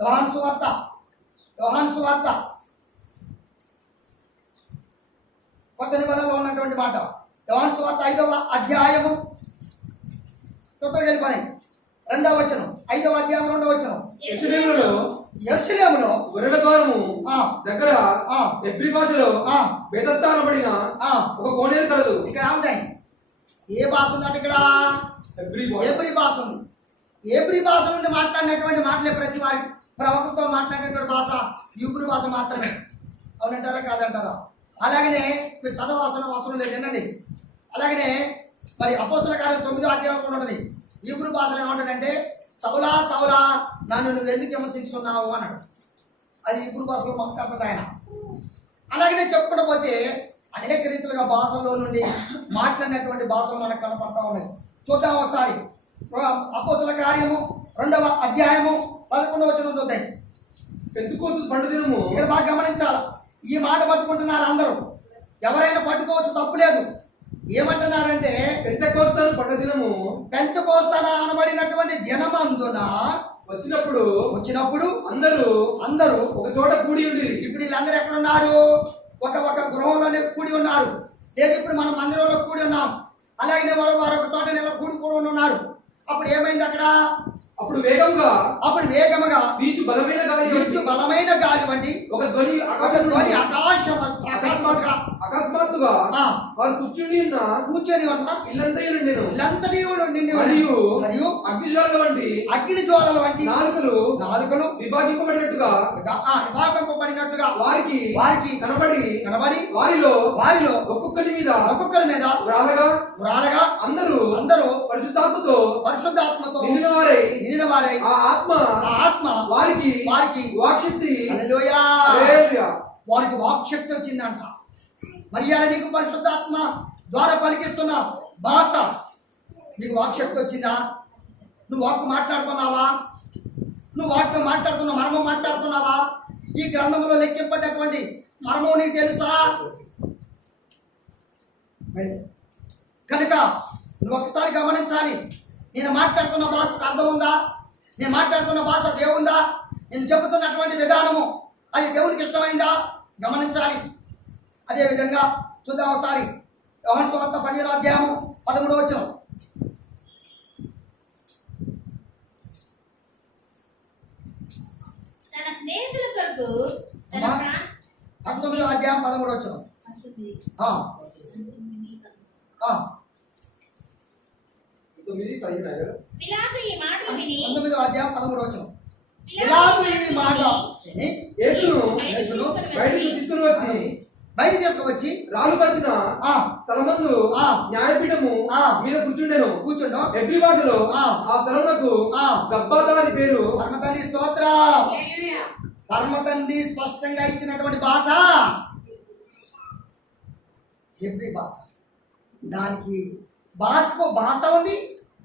యోహాను సువార్త కొత్త నిబంధనలో ఉన్నటువంటి మాట. యోహాను సువార్త 5వ అధ్యాయము తొందరగా వెళ్ళిపోయి 2వ వచనం. 5వ అధ్యాయం 2వ వచనం. యెరూషలేములో గొర్రెల ద్వారము దగ్గర హెబ్రీ భాషలో బేతస్థానబడిన ఒక కోనేరు కలదు. ఇక్కడ ఆవుతాయి. ఏ భాష ఉందంటే ఇక్కడ హెబ్రీ భాష ఉంది. హెబ్రీ భాష నుండి మాట్లాడినటువంటి మాటలే ప్రతి వారి ప్రవక్తతో మాట్లాడినటువంటి భాష హీబ్రూ భాష మాత్రమే. అవునంటారా కాదంటారా? అలాగనే మీరు చదవాల్సిన అవసరం లేదు వినండి. అలాగనే మరి అపోస్తల కార్యం 9వ అధ్యాయం కూడా ఉంటుంది. హీబ్రూ భాషలో ఏమంటాడంటే సౌలా సౌలా నన్ను నువ్వు ఎందుకు విమర్శిస్తున్నావు అన్నాడు. అది హీబ్రూ భాషలో మాట్లాడుతుంది ఆయన. అలాగనే చెప్పుకుంటూ పోతే అనేక రీతిలుగా భాషల్లో నుండి మాట్లాడినటువంటి భాషలు మనకు కనపడతా ఉన్నాయి. చూద్దాం ఒకసారి. అపోస్తల కార్యము 2వ అధ్యాయము 11వ వచనం చూద్దాం. పెంతెకోస్తు పండుగ దినము. ఇక్కడ బాగా గమనించాలి. ఈ మాట పట్టుకుంటున్నారు అందరూ. ఎవరైనా పట్టుకోవచ్చు, తప్పు లేదు. ఏమంటున్నారంటే పెంతెకోస్తు పండుగ దినము, పెంతెకోస్తు అనబడినటువంటి దినమందున వచ్చినప్పుడు అందరూ ఒక చోట కూడి ఉంది. ఇప్పుడు వీళ్ళందరూ ఎక్కడ ఉన్నారు? ఒక గృహంలోనే కూడి ఉన్నారు. లేదు ఇప్పుడు మనం మందిరంలో కూడి ఉన్నాం. అలాగనే వారు ఒక చోట కూడి ఉన్నారు. అప్పుడు ఏమైంది అక్కడ? అప్పుడు వేగముగా వీచు బలమైన గాలి వంటి ఒక ధ్వని అకస్మాత్తుగా ప్రతిష్టాత్మకముగా వారు కూర్చుని ఉన్న ఇల్లంతయు నిండెను. మరియు అగ్నిజ్వాలల వంటి నాలుకలు విభాగింపబడినట్టుగా వారికి కనబడి వారిలో ఒక్కొక్కరి మీద వ్రాలగా అందరూ పరిశుద్ధాత్మతో నిండిన వారై ఆ ఆత్మ వారికి వాక్శక్తి వారికి వాక్శక్తి వచ్చిందంట. మరి ఇవాళ నీకు పరిశుద్ధాత్మ ద్వారా పలికిస్తున్న భాష నీకు వాక్శక్తి వచ్చిందా? నువ్వు వాక్కు మాట్లాడుతున్నావా? నువ్వు వాక్కు మాట్లాడుతున్నావు, మర్మం మాట్లాడుతున్నావా? ఈ గ్రంథంలో లెక్కింపబడినటువంటి మర్మం నీకు తెలుసా? కనుక నువ్వు ఒకసారి గమనించాలి. నేను మాట్లాడుతున్న భాషకు అర్థం ఉందా? నేను మాట్లాడుతున్న భాష దేవుందా? నేను చెబుతున్నటువంటి విధానము అది దేవునికి ఇష్టమైందా? గమనించాలి. అదేవిధంగా చూద్దాం ఒకసారి యోహాను సువార్త 15వ అధ్యాయము 13వ వచనం. తన స్నేహితుల కొరకు 19వ అధ్యాయం 13వ వచనం. పిలాతు ఈ మాటలు విని 19వ అధ్యాయం 13వ వచనం. పిలాతు ఈ మాట విని యేసును బయట తీసుకువచ్చి రాళ్ళు పరిచిన స్థలమందు న్యాయపీఠము మీద కూర్చుండెను. హెబ్రీ భాషలో ఆ స్థలమునకు గబ్బాతా అని పేరు. పరమతండ్రి స్తోత్రం. పరమతండ్రి స్పష్టంగా ఇచ్చినటువంటి భాష హెబ్రీ భాష. దానికి భాషకు భాష ఉంది,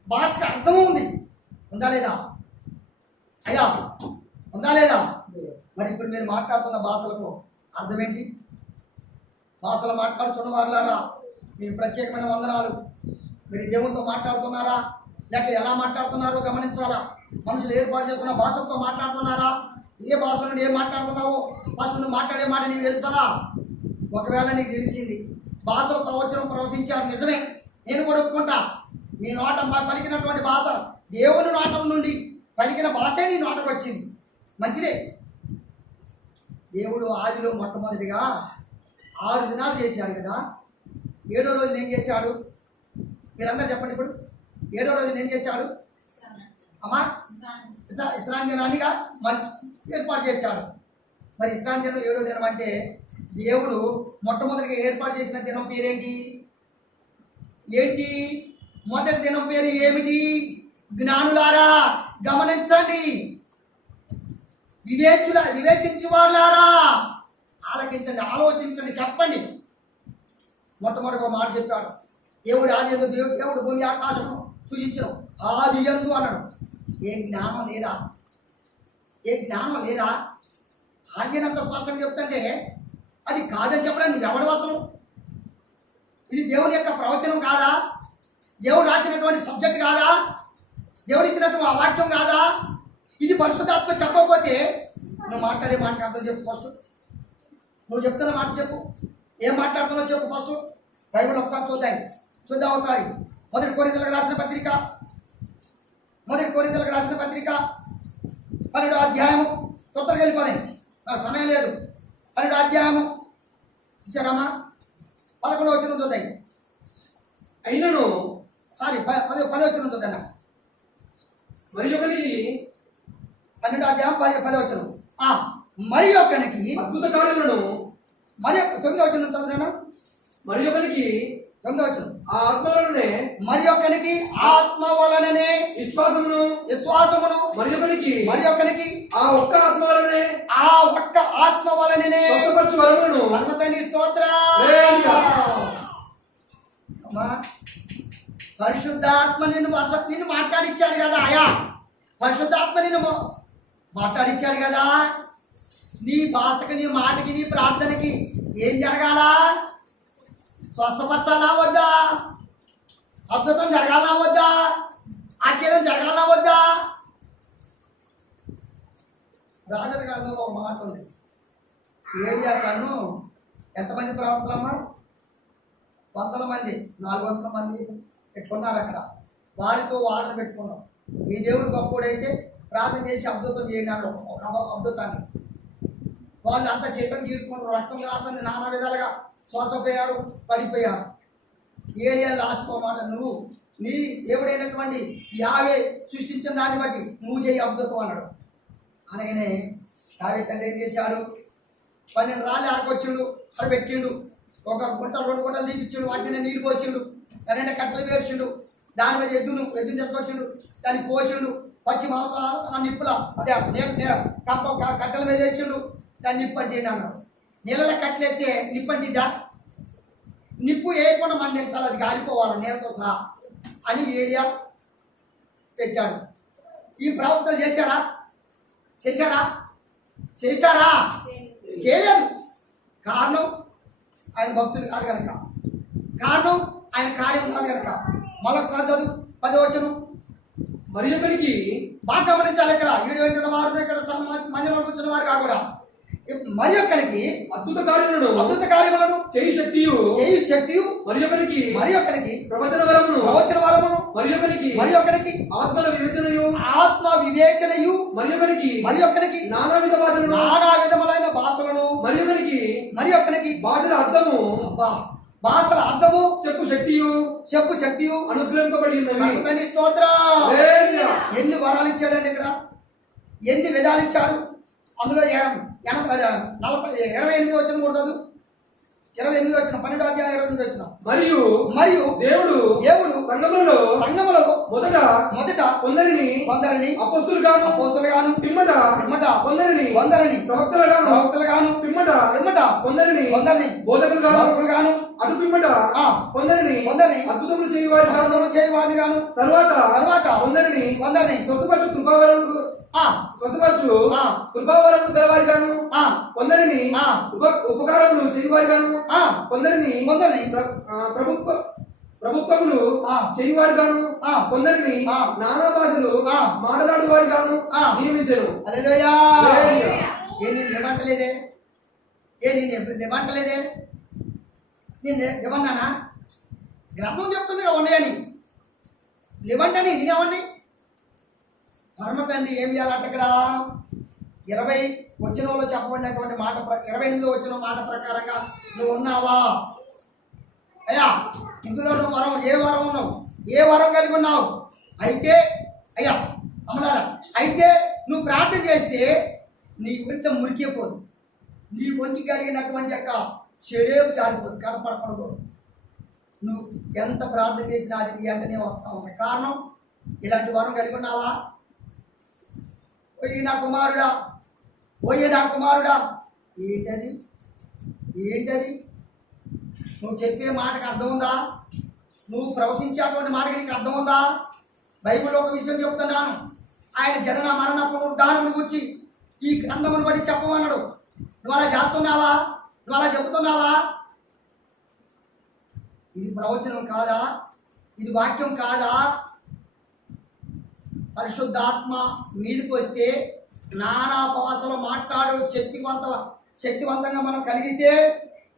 భాషకు అర్థం ఉంది. ఉందా లేదా అయ్యా? ఉందా లేదా? మరి ఇప్పుడు మీరు మాట్లాడుతున్న భాషలకు అర్థం ఏంటి? భాషలు మాట్లాడుతున్న వారులారా మీకు ప్రత్యేకమైన వందనాలు. మీరు దేవునితో మాట్లాడుతున్నారా లేక ఎలా మాట్లాడుతున్నారో గమనించాలా. మనుషులు ఏర్పాటు చేస్తున్న భాషలతో మాట్లాడుతున్నారా? ఏ భాష నుండి ఏం మాట్లాడుతున్నావో ఫస్ట్ నువ్వు మాట్లాడే మాట నీకు తెలుసా? ఒకవేళ నీకు తెలిసింది భాషలు ప్రవచించారు, నిజమే, నేను కూడా ఒప్పుకుంటా. మీ నోట పలికినటువంటి భాష దేవుని నోటం నుండి పలికిన భాషే నీ నోటకు వచ్చింది, మంచిదే. దేవుడు ఆదిలో మొట్టమొదటిగా 6 దినాలు చేశాడు కదా. 7వ రోజున ఏం చేశాడు? మీరందరూ చెప్పండి. ఇప్పుడు 7వ రోజున ఏం చేశాడు? అమ్మా విశ్రాంతి దినాన్నిగా మరి ఏర్పాటు చేశాడు. మరి విశ్రాంతి దినం 7వ దినం అంటే దేవుడు మొట్టమొదటిగా ఏర్పాటు చేసిన దినం పేరేంటి? మొదటి దినం పేరు ఏమిటి? జ్ఞానులారా గమనించండి, వివేచించి వాళ్ళారా ఆలకించండి, ఆలోచించండి, చెప్పండి. మొట్టమొదటి మాట చెప్పాడు. దేవుడు ఆది యందు దేవుడు భూమి ఆకాశము సృజించను, ఆది యందు అన్నాడు. ఏ జ్ఞానం లేదా? ఆది అంత స్పష్టంగా చెప్తుంటే అది కాదని చెప్పడానికి నువ్వు ఎవడు అసలు? ఇది దేవుని యొక్క ప్రవచనం కాదా? దేవుడు రాసినటువంటి సబ్జెక్ట్ కాదా? దేవుడు ఇచ్చినటువంటి ఆ వాక్యం కాదా? ఇది పరిశుద్ధాత్మ చెప్పకపోతే నువ్వు మాట్లాడే మాటకి అర్థం చెప్పు. ఫస్ట్ నువ్వు చెప్తున్న మాట చెప్పు, ఏం మాట్లాడుతున్నావు చెప్పు. ఫస్ట్ బైబిల్ ఒకసారి చూద్దాం ఒకసారి. మొదటి కొరింథీయులకు రాసిన పత్రిక 12వ అధ్యాయము. తొందరగా వెళ్ళిపోయి, నాకు సమయం లేదు. 12వ అధ్యాయము ఇచ్చారమ్మా. 11వ వచనం చూద్దాం. అయినను 10వ వచనం చూద్దాం. మరి ఒకనికి 12వ అధ్యాయం 10వ వచనం. మరి ఒకనికి అద్భుత కార్యములను 9వ వచనం చదువునా? మరి ఒకనికి 9వ వచనం. ఆ ఆత్మ వలననే మరి ఒకనికి ఆత్మ వలననే విశ్వాసమును మరి ఒకనికి ఆ ఒక్క ఆత్మ వలననే స్వస్థపరచు వరములను. పరమతండ్రి స్తోత్రం. పరిశుద్ధాత్మ నిన్ను మాట్లాడిచ్చాడు కదా అయా. పరిశుద్ధాత్మ నిన్ను మాట్లాడిచ్చాడు కదా. నీ భాషకి, నీ మాటకి, నీ ప్రార్థనకి ఏం జరగాల? స్వస్థపరచాలా వద్దా? అద్భుతం జరగాలనా వద్దా? ఆశ్చర్యం జరగాలనా వద్దా? రాజర్ గారిలో ఒక మాట ఉంది. ఏరియా కన్ను ఎంతమంది ప్రవక్తలమ్మా? 100 మంది, 400 మంది పెట్టుకున్నారు అక్కడ. వారితో వాదన పెట్టుకున్నాం. మీ దేవుడు గొప్పడైతే ప్రార్థన చేసి అద్భుతం చేయనాడు, ఒక అద్భుతాన్ని. వాళ్ళు అంత శరీరం తీరుకుంటారు, రక్తం కాస్తుంది, నానా విధాలుగా శ్వాసపోయారు, పడిపోయారు. ఏలియా లాస్ట్ మాట, నువ్వు నీ దేవుడైనటువంటి యావే సృష్టించిన దాన్ని బట్టి నువ్వు చేయి అద్భుతం అన్నాడు. అనగానే దావీదు తండ్రి ఏం చేశాడు, 12 రాళ్ళు ఆరుకొచ్చిండు, అక్కడ పెట్టిండు, ఒక గుంట 2 గుంటలు తీపిచ్చిండు, వాటిని నీళ్ళు పోసిండు, దాని కట్టెలు వేర్చిండు, దాని మీద ఎద్దును తీసుకొచ్చిండు, దాన్ని పోసిండు, పచ్చి మాంసాలు ఆ నిప్పుల అదే కట్టెల మీద వేసిండు, దాన్ని నిప్పంటి అన్నాడు. నీళ్ళ కట్టెలెత్తే నిప్పంటిదా? నిప్పు వేయకుండా మండించాలి, అది గాలిపోవాలి నీళ్ళతో సహా అని ఏలియా పెట్టాడు. ఈ ప్రవక్తలు చేశారా? చేయలేదు. కారణం ఆయన భక్తులు కాదు కనుక, కారణం ఆయన కార్యం కాదు కనుక. మరొకసారి చదువు 10వ వచనం. మరి ఒకరికి బాగా గమనించాలి, ఇక్కడ వీడియో వింటున్న వారు, ఇక్కడ మందిలో కూర్చున్న వారు కాకుండా, మరి ఒక్కరికి అద్భుత కార్యములను చేయి శక్తియు మరి ఒకరికి ప్రవచన వరమును మరి ఒకరికి ఆత్మ వివేచనయు మరి ఒకరికి నానా విధములైన భాషలను మరి ఒకరికి భాషల అర్థము చెప్పు శక్తియు అనుగ్రహింపబడి ఉన్నవి. స్తోత్రం. ఎన్ని వరాలు ఇచ్చాడండి ఇక్కడ, ఎన్ని విధాలు ఇచ్చాడు. అందులో 28 వచ్చిన కూడా చదువు. 28 వచ్చిన 12వ అధ్యాయం 28 వచ్చిన. మరియు దేవుడు సంఘములో మొదట కొందరిని అపోస్తలుగాను పిమ్మట కొందరిని ప్రవక్తలుగాను పిమ్మట కొందరిని బోధకులుగాను అటు పిమ్మట కొందరిని అద్భుతములు చేయవారిని గాను తర్వాత కొందరిని స్వస్థపరచు కృపావరములు గలవారి గాను కొందరిని ఉపకారములు చేయవారి గాను కొందరిని ప్రభుత్వములు చేయవారు గాను కొందరిని నానా భాషలు మాట్లాడు వారి గాను నియమించరు. ఏమంటలేదే నేను ఏమన్నానా? గ్రంథం చెప్తుంది ఉన్నాయని లేవంటని నేనేమన్నా? పరమ తండ్రి ఏం చేయాలంటే ఇక్కడ 20 వచనంలో చెప్పబడినటువంటి మాట 28వ వచనం మాట ప్రకారంగా నువ్వు ఉన్నావా? అయ్యా ఇందులో నువ్వు వరం ఏ వరం కలిగి ఉన్నావు? అయితే అయ్యా అమ్మలారా, అయితే నువ్వు ప్రార్థన చేస్తే నీ ఒంటి మురికిపోదు, నీ ఒంటి కలిగినటువంటి యొక్క చెడేపు జారిపోదు, కనపడకూడదు. నువ్వు ఎంత ప్రార్థన చేసినా అది నీ వెంటనే వస్తా ఉంది. కారణం ఇలాంటి వరం కలిగి ఉన్నావా? ఓయ్ నా కుమారుడా, ఏంటది? నువ్వు చెప్పే మాటకు అర్థం ఉందా? నువ్వు ప్రవశించేటువంటి మాటకి నీకు అర్థం ఉందా? బైబిల్లో ఒక విషయం చెప్తున్నాను. ఆయన జనన మరణ పునరుద్ధానమును గురించి ఈ గ్రంథమును బట్టి చెప్పమన్నాడు. నువ్వు అలా చేస్తున్నావా? నువ్వు అలా చెబుతున్నావా? ఇది ప్రవచనం కాదా? ఇది వాక్యం కాదా? పరిశుద్ధాత్మ మీదకి వస్తే నానా భాషలో మాట్లాడు శక్తివంతంగా మనం కలిగితే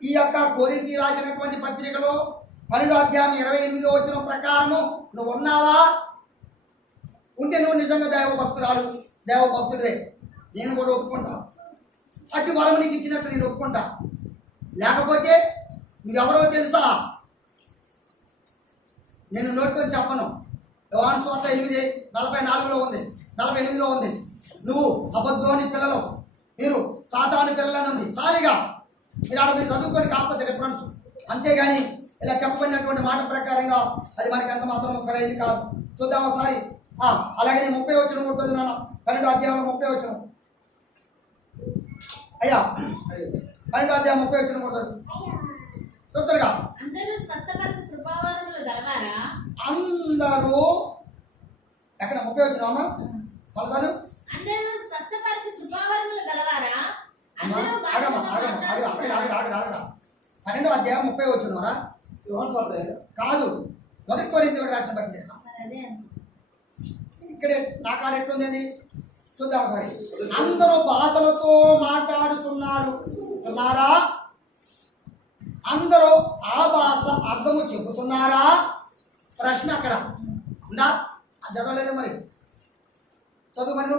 ఈ యొక్క కొరింథీ రాసినటువంటి పత్రికలో 12వ అధ్యాయం 28వ వచనం ప్రకారము నువ్వు ఉన్నావా? ఉంటే నువ్వు నిజంగా దేవభక్తుడే, నేను కూడా ఒప్పుకుంటా. అట్టి వరం నీకు ఇచ్చినట్టు నేను ఒప్పుకుంటా. లేకపోతే నువ్వెవరో తెలుసా? నేను నోటితో చెప్పను. యోహాను సువార్త 8:44లో ఉంది, 48లో ఉంది. నువ్వు అబద్ధోని పిల్లలు, మీరు సాతాను పిల్లలని ఉంది. చాలిగా మీరు చదువుకొని కాకపోతే రిఫరెన్స్, అంతేగాని ఇలా చెప్పబడినటువంటి మాట ప్రకారంగా అది మనకి ఎంత మాత్రం సరైనది కాదు. చూద్దాం ఒకసారి. అలాగే నేను 30 వచనం కూడా చదివినాను. 12వ అధ్యాయంలో 30 వచనం. అయ్యా 12వ అధ్యాయం 30 వచనం కూడా చదువు తొందరగా. అందరూ ఎక్కడ 30 వచనం అమ్మా చదువు. 12వ అధ్యాయం 30 వచనం కాదు, మొదటి కొరింథీయులకు రాసిన పత్రిక. ఇక్కడే నా కాడ ఎట్లుంది చూద్దాం ఒకసారి. అందరూ భాషలతో మాట్లాడుచున్నారా? అందరూ ఆ భాష అర్థము చెబుతున్నారా? ప్రశ్న అక్కడ ఉందా? చదవలేదు మరి, చదువు మరి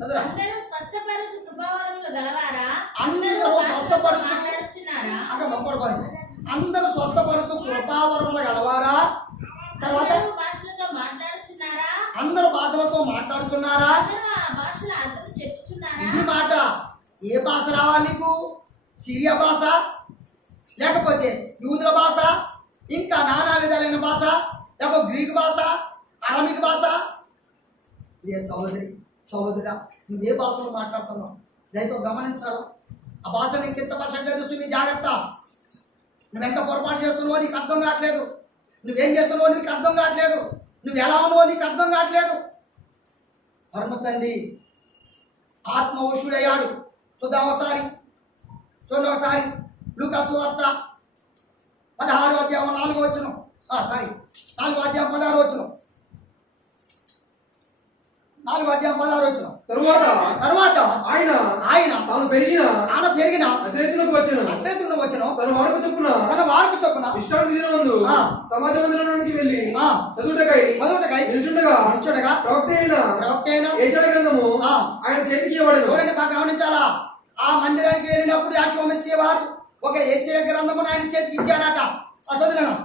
చదువురా. అందరూ స్వస్థపరచు కృపావరములు గలవారా? అందరూ భాషలతో స్వస్థపరచు మాట్లాడుచున్నారా? అక్కడ మొక్కడు అందరూ స్వస్థపరచు కృపావరములు గలవారా? తర్వాత అందరూ భాషలతో మాట్లాడుచున్నారా? అందరూ భాషలతో మాట్లాడుచున్నారా? అందరూ ఆ భాషల అర్థం చెప్పుచున్నారా? ఇది మాట. ఏ భాష రావాలి నీకు? సిరియా భాష, లేకపోతే యూదుల భాష, ఇంకా నానా విధాలైన భాష, లేకపోతే గ్రీక్ భాష, అరమిక్ భాష? ఏ సహోదరి సహోదరుడా, నువ్వే భాషలో మాట్లాడుతున్నావు దయతో గమనించాలి. ఆ భాష నీకు కించపరచట్లేదు, సుమి జాగ్రత్త. నువ్వెంత పొరపాటు చేస్తున్నావో నీకు అర్థం కావట్లేదు, నువ్వేం చేస్తున్నావో నీకు అర్థం కావట్లేదు, నువ్వు ఎలా ఉన్నావో నీకు అర్థం కావట్లేదు. పరమ తండ్రి ఆత్మ వశుడయ్యాడు. చూద్దాం ఒకసారి, చూడండి ఒకసారి. లూకా సువార్త 16వ అధ్యాయం 4వ వచనం. 4వ అధ్యాయం 16వ వచనం. 4వ అధ్యాయం 16వ వచనం. తరువాత ఆయన తాను పెరిగిన అతిరేతులకు వచ్చెను. తన వాడుక చొప్పున విశ్రాంతి దినమందు సమాజ మందిరంలోనికి వెళ్ళి చదువుటకై నిల్చుండగా ప్రవక్త అయిన యెషయా గ్రంథము ఆయన చేతికి ఇవ్వబడెను. చూడండి, బాగా గమనించాలా. ఆ మందిరానికి వెళ్ళినప్పుడు యెహోవా మెస్సీయ వారు ఒక యెషయా గ్రంథమును ఆయన చేతికి ఇచ్చారట. చదువుతున్నాను.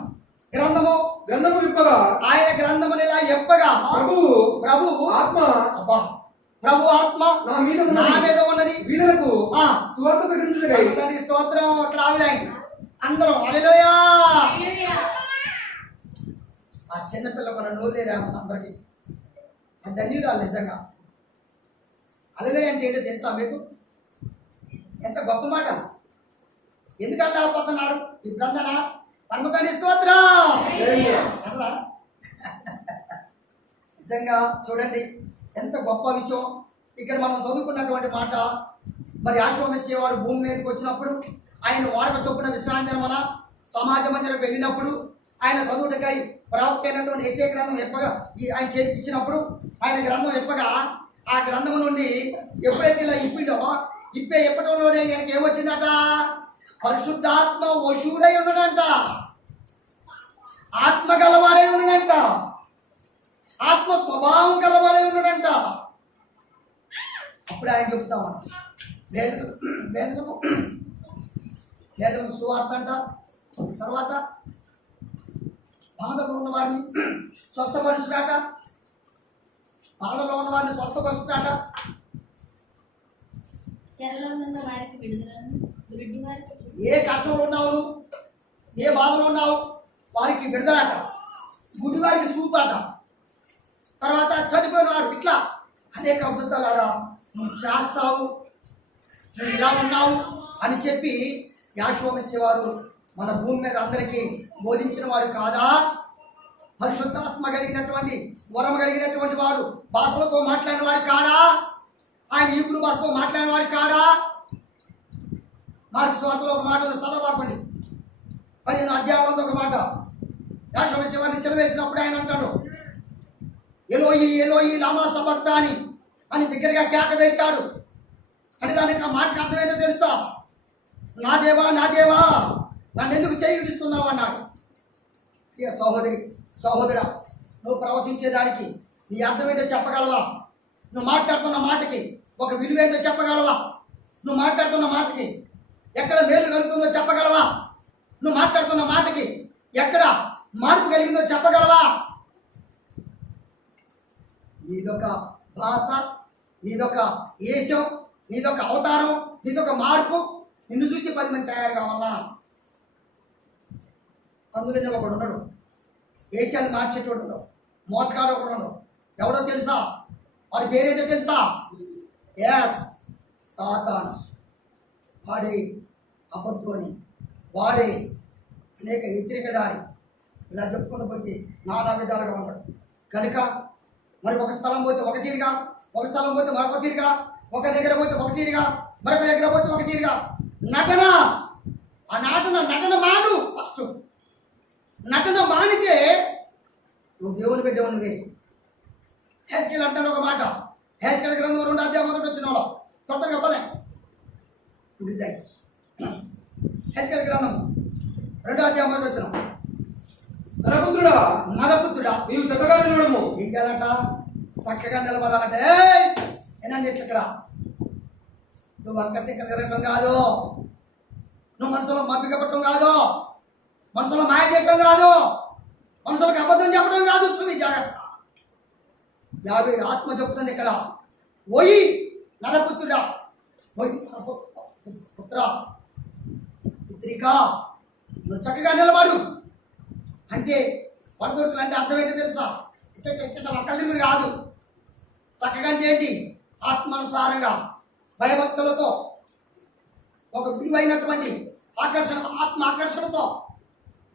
గ్రంథము విప్పగా ఆయన గ్రంథముని ఇలా ఎప్పగా ప్రభువు ఆత్మ నా మీద ఉన్నది వీరులకు సువార్త ప్రకటించుటకై. తండ్రి స్తోత్రం. అక్కడ ఆవిరైంది అందరం హల్లెలూయా. హల్లెలూయా. ఆ చిన్నపిల్ల మన నోరు లేదా అందరికి ఆ ధన్యురాలు నిజంగా. హల్లెలూయా అంటే ఏంటో తెలుసా మీకు? ఎంత గొప్ప మాట. ఎందుకన్నా పోతున్నారు ఇప్పుడన్నా పరమతాని స్తోత్రం. నిజంగా చూడండి ఎంత గొప్ప విషయం. ఇక్కడ మనం చదువుకున్నటువంటి మాట. మరి యెహోవా మెస్సీయ వారు భూమి మీదకి వచ్చినప్పుడు ఆయన వాడక చొప్పున విశ్రాంతి మన సమాజ మందిరం వెళ్ళినప్పుడు ఆయన చదువుటకై ప్రవక్త అయినటువంటి యెషయా గ్రంథం ఎప్పగా ఆయన చేతికి ఇచ్చినప్పుడు ఆయన గ్రంథం ఎప్పగా ఆ గ్రంథం నుండి ఎప్పుడైతే ఇలా ఇప్పటంలోనే ఆయనకి ఏమొచ్చిందట? పరిశుద్ధాత్మ వశుడై ఉన్నాడంట, ఆత్మ గలవాడై ఉన్నాడంట, ఆత్మ స్వభావం గలవాడై ఉన్నాడంట. అప్పుడు ఆయన చెప్తాం వేదము సువార్త అంట. తర్వాత బాధలో ఉన్న వారిని స్వస్థపరచుడాట, బాధలో ఉన్న వారిని స్వస్థపరచుడాట. చెరలో ఉన్న వారికి విడుదలను, గుడ్డి వారికి ఏ కష్టంలో ఉన్నావు నువ్వు, ఏ బాధలో ఉన్నావు వారికి విడుదలాట, గుడ్డి వారికి చూపాట. తర్వాత చనిపోయిన వారు ఇట్లా అనేక అద్భుతాలు ఆడ నువ్వు చేస్తావు, నువ్వు ఇలా ఉన్నావు అని చెప్పి యెహోవా మెస్సీయ వారు మన భూమి మీద అందరికీ బోధించిన వాడు కాదా? పరిశుద్ధాత్మ కలిగినటువంటి వరం కలిగినటువంటి వాడు, భాషలతో మాట్లాడిన వాడు కాడా? ఆయన హీబ్రూ భాషతో మాట్లాడిన వాడు కాడా? మార్కు సువార్తలో ఒక మాట చదవకండి, 15వ అధ్యాయంలో ఒక మాట. యెహోవా మెస్సీయ వారిని చెలవేసినప్పుడు ఆయన అంటాడు, ఎలోయి ఎలోయి లామా సబక్తాని అని దగ్గరగా కేక వేశాడు. అని దానికి ఆ మాటకు అర్థం ఏంటో తెలుసా? నా దేవా నన్ను ఎందుకు చేయుడిస్తున్నావు అన్నాడు. ఇక సహోదరా, నువ్వు ప్రవశించేదానికి నీ అర్థం ఏంటో చెప్పగలవా? నువ్వు మాట్లాడుతున్న మాటకి ఒక విలువ ఏంటో చెప్పగలవా? నువ్వు మాట్లాడుతున్న మాటకి ఎక్కడ మేలు కలుగుతుందో చెప్పగలవా? నువ్వు మాట్లాడుతున్న మాటకి ఎక్కడ మార్పు కలిగిందో చెప్పగలవా? నీదొక భాష, నీదొక ఏషం, నీదొక అవతారం, నీదొక మార్పు, నిన్ను చూసి 10 మంది తయారు కావాలా? అందులోనే ఒకడు ఉండడు, ఏషియాని మార్చేటోడు ఉండడు, మోసగాడు ఒకడు ఉండడు. ఎవడో తెలుసా? వాడి పేరేంటో తెలుసా? ఎస్, సాతాన్. వాడే అబద్ధోని, వాడే అనేక వ్యతిరేక దారి. ఇలా చెప్పుకుంటూ పోతే నానా విధాలుగా ఉన్నాడు. కనుక మరి ఒక స్థలం పోతే ఒక తీరుగా, ఒక స్థలం పోతే మరొక తీరుగా, ఒక దగ్గర పోతే ఒక తీరుగా, మరొక దగ్గర పోతే ఒక తీరుగా. నటన మాను. ఫస్ట్ నటన మానితే నువ్వు దేవుని బిడ్డవునివే. హెస్కేల్ అంటాను ఒక మాట. హెస్కేల్ గ్రంథం 2వ అధ్యాయం 1 వచ్చిన వాళ్ళు కొత్తగా పదే హెస్కేల్ గ్రంథం 2వ అధ్యాయం 1 వచ్చిన నరపుత్రుడా నీవు చక్కగా నిలబడము. ఏం చేయాలంట? చక్కగా నిలబడాలంటే ఏనండి ఇక్కడ నువ్వు అక్కడ ఇక్కడ తిరగటం కాదు, నువ్వు మనసులో మబ్బిక పట్టడం కాదు, మనసులో మాయ చేయటం కాదు, మనసులకు అబద్ధం చెప్పడం కాదు. సుమి జాగ్రత్త. 50 ఆత్మ చెప్తుంది ఇక్కడ, ఓయి నరపుత్రుడా, ఓయి పుత్ర పుత్రిక, నువ్వు చక్కగా నిలబడు అంటే పడదొరుకులు అంటే అర్థం ఏంటో తెలుసా? ఇక్కడ ఒక్కరి కాదు. చక్కగా అంటే ఏంటి? ఆత్మానుసారంగా భయభక్తులతో ఒక విలువైనటువంటి ఆకర్షణ, ఆత్మ ఆకర్షణతో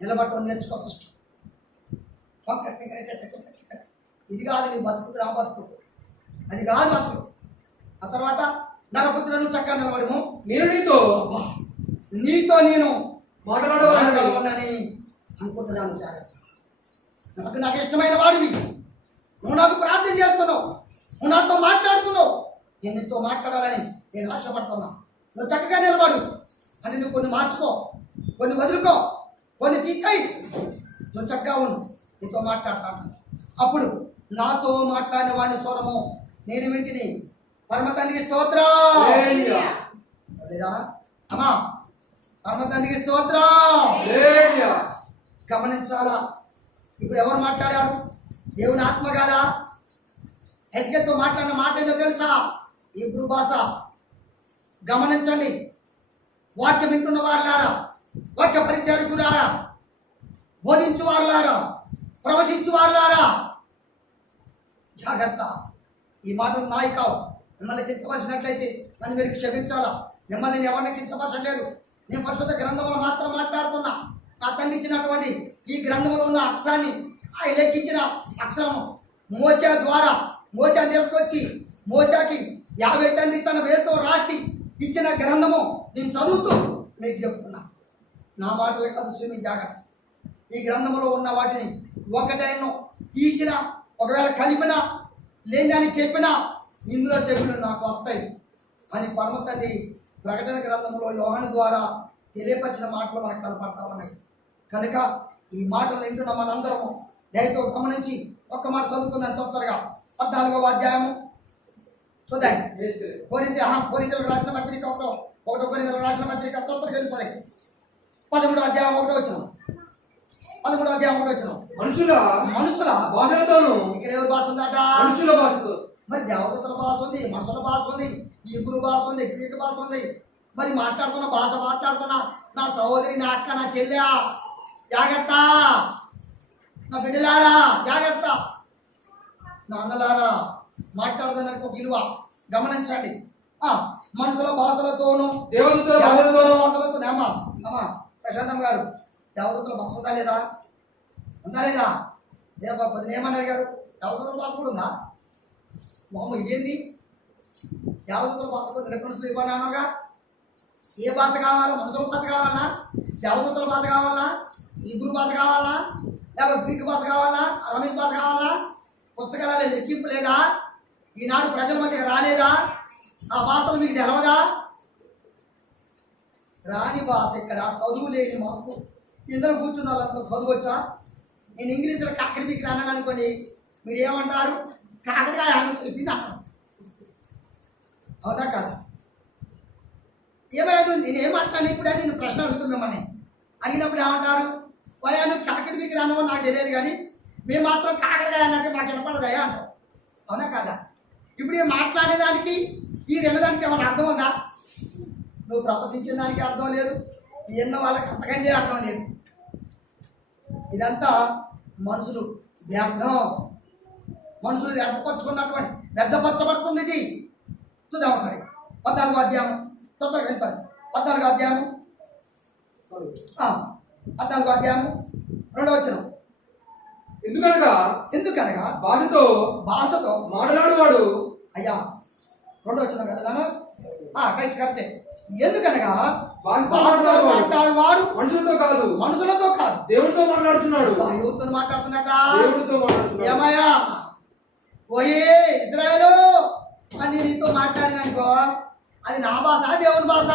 నిలబడటం నేర్చుకో. ఫస్ట్ ఇది కాదు నీ బతుకు, నా బతుకు అది కాదు అసలు. ఆ తర్వాత నరపుత్రులను చక్కగా నిలబడము, నేను నీతో నేను మాట్లాడవాలని అనుకుంటున్నాను. జాగ్రత్త. నాకు ఇష్టమైన వాడివి, నువ్వు నాకు ప్రార్థన చేస్తున్నావు, నువ్వు నాతో మాట్లాడుతున్నావు, నేను నీతో మాట్లాడాలని నేను ఆశపడుతున్నా. నువ్వు చక్కగా నిలబడు అని నువ్వు కొన్ని మార్చుకో, కొన్ని వదులుకో, కొన్ని తీసేయి. నువ్వు చక్కగా ఉండు, నీతో మాట్లాడతాను. అప్పుడు నాతో మాట్లాడిన వాడిని స్వరము నేను వింటిని. పరమ తండ్రికి స్తోత్రం. లేదా అమ్మా, పరమ తండ్రికి స్తోత్రం. గమనించాలా? ఇప్పుడు ఎవరు మాట్లాడారు? దేవుని ఆత్మ కాదా? హెచ్కేతో మాట్లాడిన మాట ఏదో తెలుసా? హీబ్రూ భాష. గమనించండి. వాక్యం వింటున్న వారులారా, వాక్య పరిచారకులారా, బోధించు వారులారా, ప్రవశించు వారులారా, జాగ్రత్త. ఈ మాటలు నాయి కావు. మిమ్మల్ని కించపరిచినట్లయితే నన్ను మీరు క్షమించాలా. మిమ్మల్ని ఎవరిని కించపరచలేదు. నేను పరిశుద్ధ గ్రంథంలో మాత్రం మాట్లాడుతున్నా. నా తండ్రి ఇచ్చినటువంటి ఈ గ్రంథంలో ఉన్న అక్షరాన్ని, ఆయన లెక్కించిన అక్షరము మోసే ద్వారా మోసే తీసుకొచ్చి మోసాకి 50 తండ్రి తన వేరుతో రాసి ఇచ్చిన గ్రంథము నేను చదువుతూ మీకు చెప్తున్నా. నా మాటలే కాదు, సుమి జాగ్రత్త. ఈ గ్రంథంలో ఉన్న వాటిని ఒకటైనా తీసిన, ఒకవేళ కలిపినా, లేదని చెప్పినా ఇందులో తెగులు నాకు వస్తాయి అని పరమ తండ్రి ప్రకటన గ్రంథంలో యోహాను ద్వారా తెలియపరిచిన మాటలు మనకు కనపడతా ఉన్నాయి. కనుక ఈ మాటలు వింటున్న మనందరము దయతో గమనించి ఒక్క మాట చదువుకుందాం త్వరగా. 14వ అధ్యాయము చూద్దాం. కొరింథీయులకు రాసిన పత్రిక 1 కొరింథీయులకు రాసిన పత్రిక త్వరగా వెళ్ళిపోయి 13వ అధ్యాయం 1వ వచనం. 13వ అధ్యాయం 1వ వచనం. మనుషుల భాషలతోను. ఇక్కడ ఎవరి భాష ఉందట? మనుషుల భాషతో. మరి దేవదూతల భాష ఉంది, మనుషుల భాష ఉంది, హీబ్రూ భాష ఉంది, గ్రీకు భాష ఉంది. మరి మాట్లాడుతున్న భాష మాట్లాడుతున్నా నా సహోదరి, నా అక్క, నా చెల్లె, జాగ్రత్త. నా బిడ్డలారా జాగ్రత్త. నా అన్నలారా మాట్లాడుతున్నట్టు ఒక విలువ గమనించండి. మనుషుల భాషలతోనూ దేవదూతల భాషలతో. అమ్మా ప్రశాంతం గారు, దేవదూతల భాష ఉందా లేదా? ఉందా లేదా? పొద్దున ఏమన్నారు గారు? దేవదూతల భాష కూడా ఉందా? మామ ఇదేంది? దేవదూతల భాష కూడా రిఫరెన్స్లు ఇవ్వనాగా. ఏ భాష కావాలా? మనుషుల భాష కావాలా? దేవదూతల భాష కావాలా? హీబ్రూ భాష కావాలా? లేకపోతే గ్రీకు భాష కావాలా? అరమీక్ భాష కావాలా? పుస్తకాల లెక్కింపు లేదా? ఈనాడు ప్రజల మధ్యకి రాలేదా? ఆ భాషలు మీకు తెలవదా? రాని భాష ఇక్కడ. చదువు లేని మాకు ఇందులో కూర్చున్న వాళ్ళంతా చదువు వచ్చా? నేను ఇంగ్లీష్లో కాకరికి రాను అనుకోండి, మీరు ఏమంటారు? కాకరకాయ అని చెప్పింది అన్నాను. అవునా కదా? ఏమైనా నేనేమంటాను ఇప్పుడు? నేను ప్రశ్న అడుగుతుంది మిమ్మల్ని. అడిగినప్పుడు ఏమంటారు? వయా నువ్వు కాకరికి రాను నాకు తెలియదు, కానీ మేము మాత్రం కాకరకాయ అన్నట్టు మాకు వినపడదయా అంటాం. అవునా కదా? ఇప్పుడు నేను మాట్లాడేదానికి ఈ రెండదానికి ఏమైనా అర్థం ఉందా? నువ్వు ప్రవశించిన దానికి అర్థం లేదు, ఎన్న వాళ్ళకి అంతకంటే అర్థం లేదు. ఇదంతా మనుషులు వ్యర్థం. మనుషులు వ్యర్థపరచుకున్నటువంటి వ్యర్థపరచబడుతుంది ఇది. చూద్దాం ఒకసారి. 14వ అధ్యాయం తొందరగా వెళ్ళిపోయి. 14వ అధ్యాయం 2వ వచనం. ఎందుకనగా భాషతో మాట్లాడువాడు. అయ్యా 2వ వచనం కదా నాన్న? కరెక్టే. ఎందుకనగా మాట్లాడువాడు మనుషులతో కాదు దేవుడితో మాట్లాడుతున్నాడు. దేవుడితో మాట్లాడుతున్నట. దేవుడితో మాట్లాడుతున్నాడు. ఏమయ్యా ఓయే ఇశ్రాయేలు అని నీతో మాట్లాడిననుకో, అది నా భాష దేవుని భాష?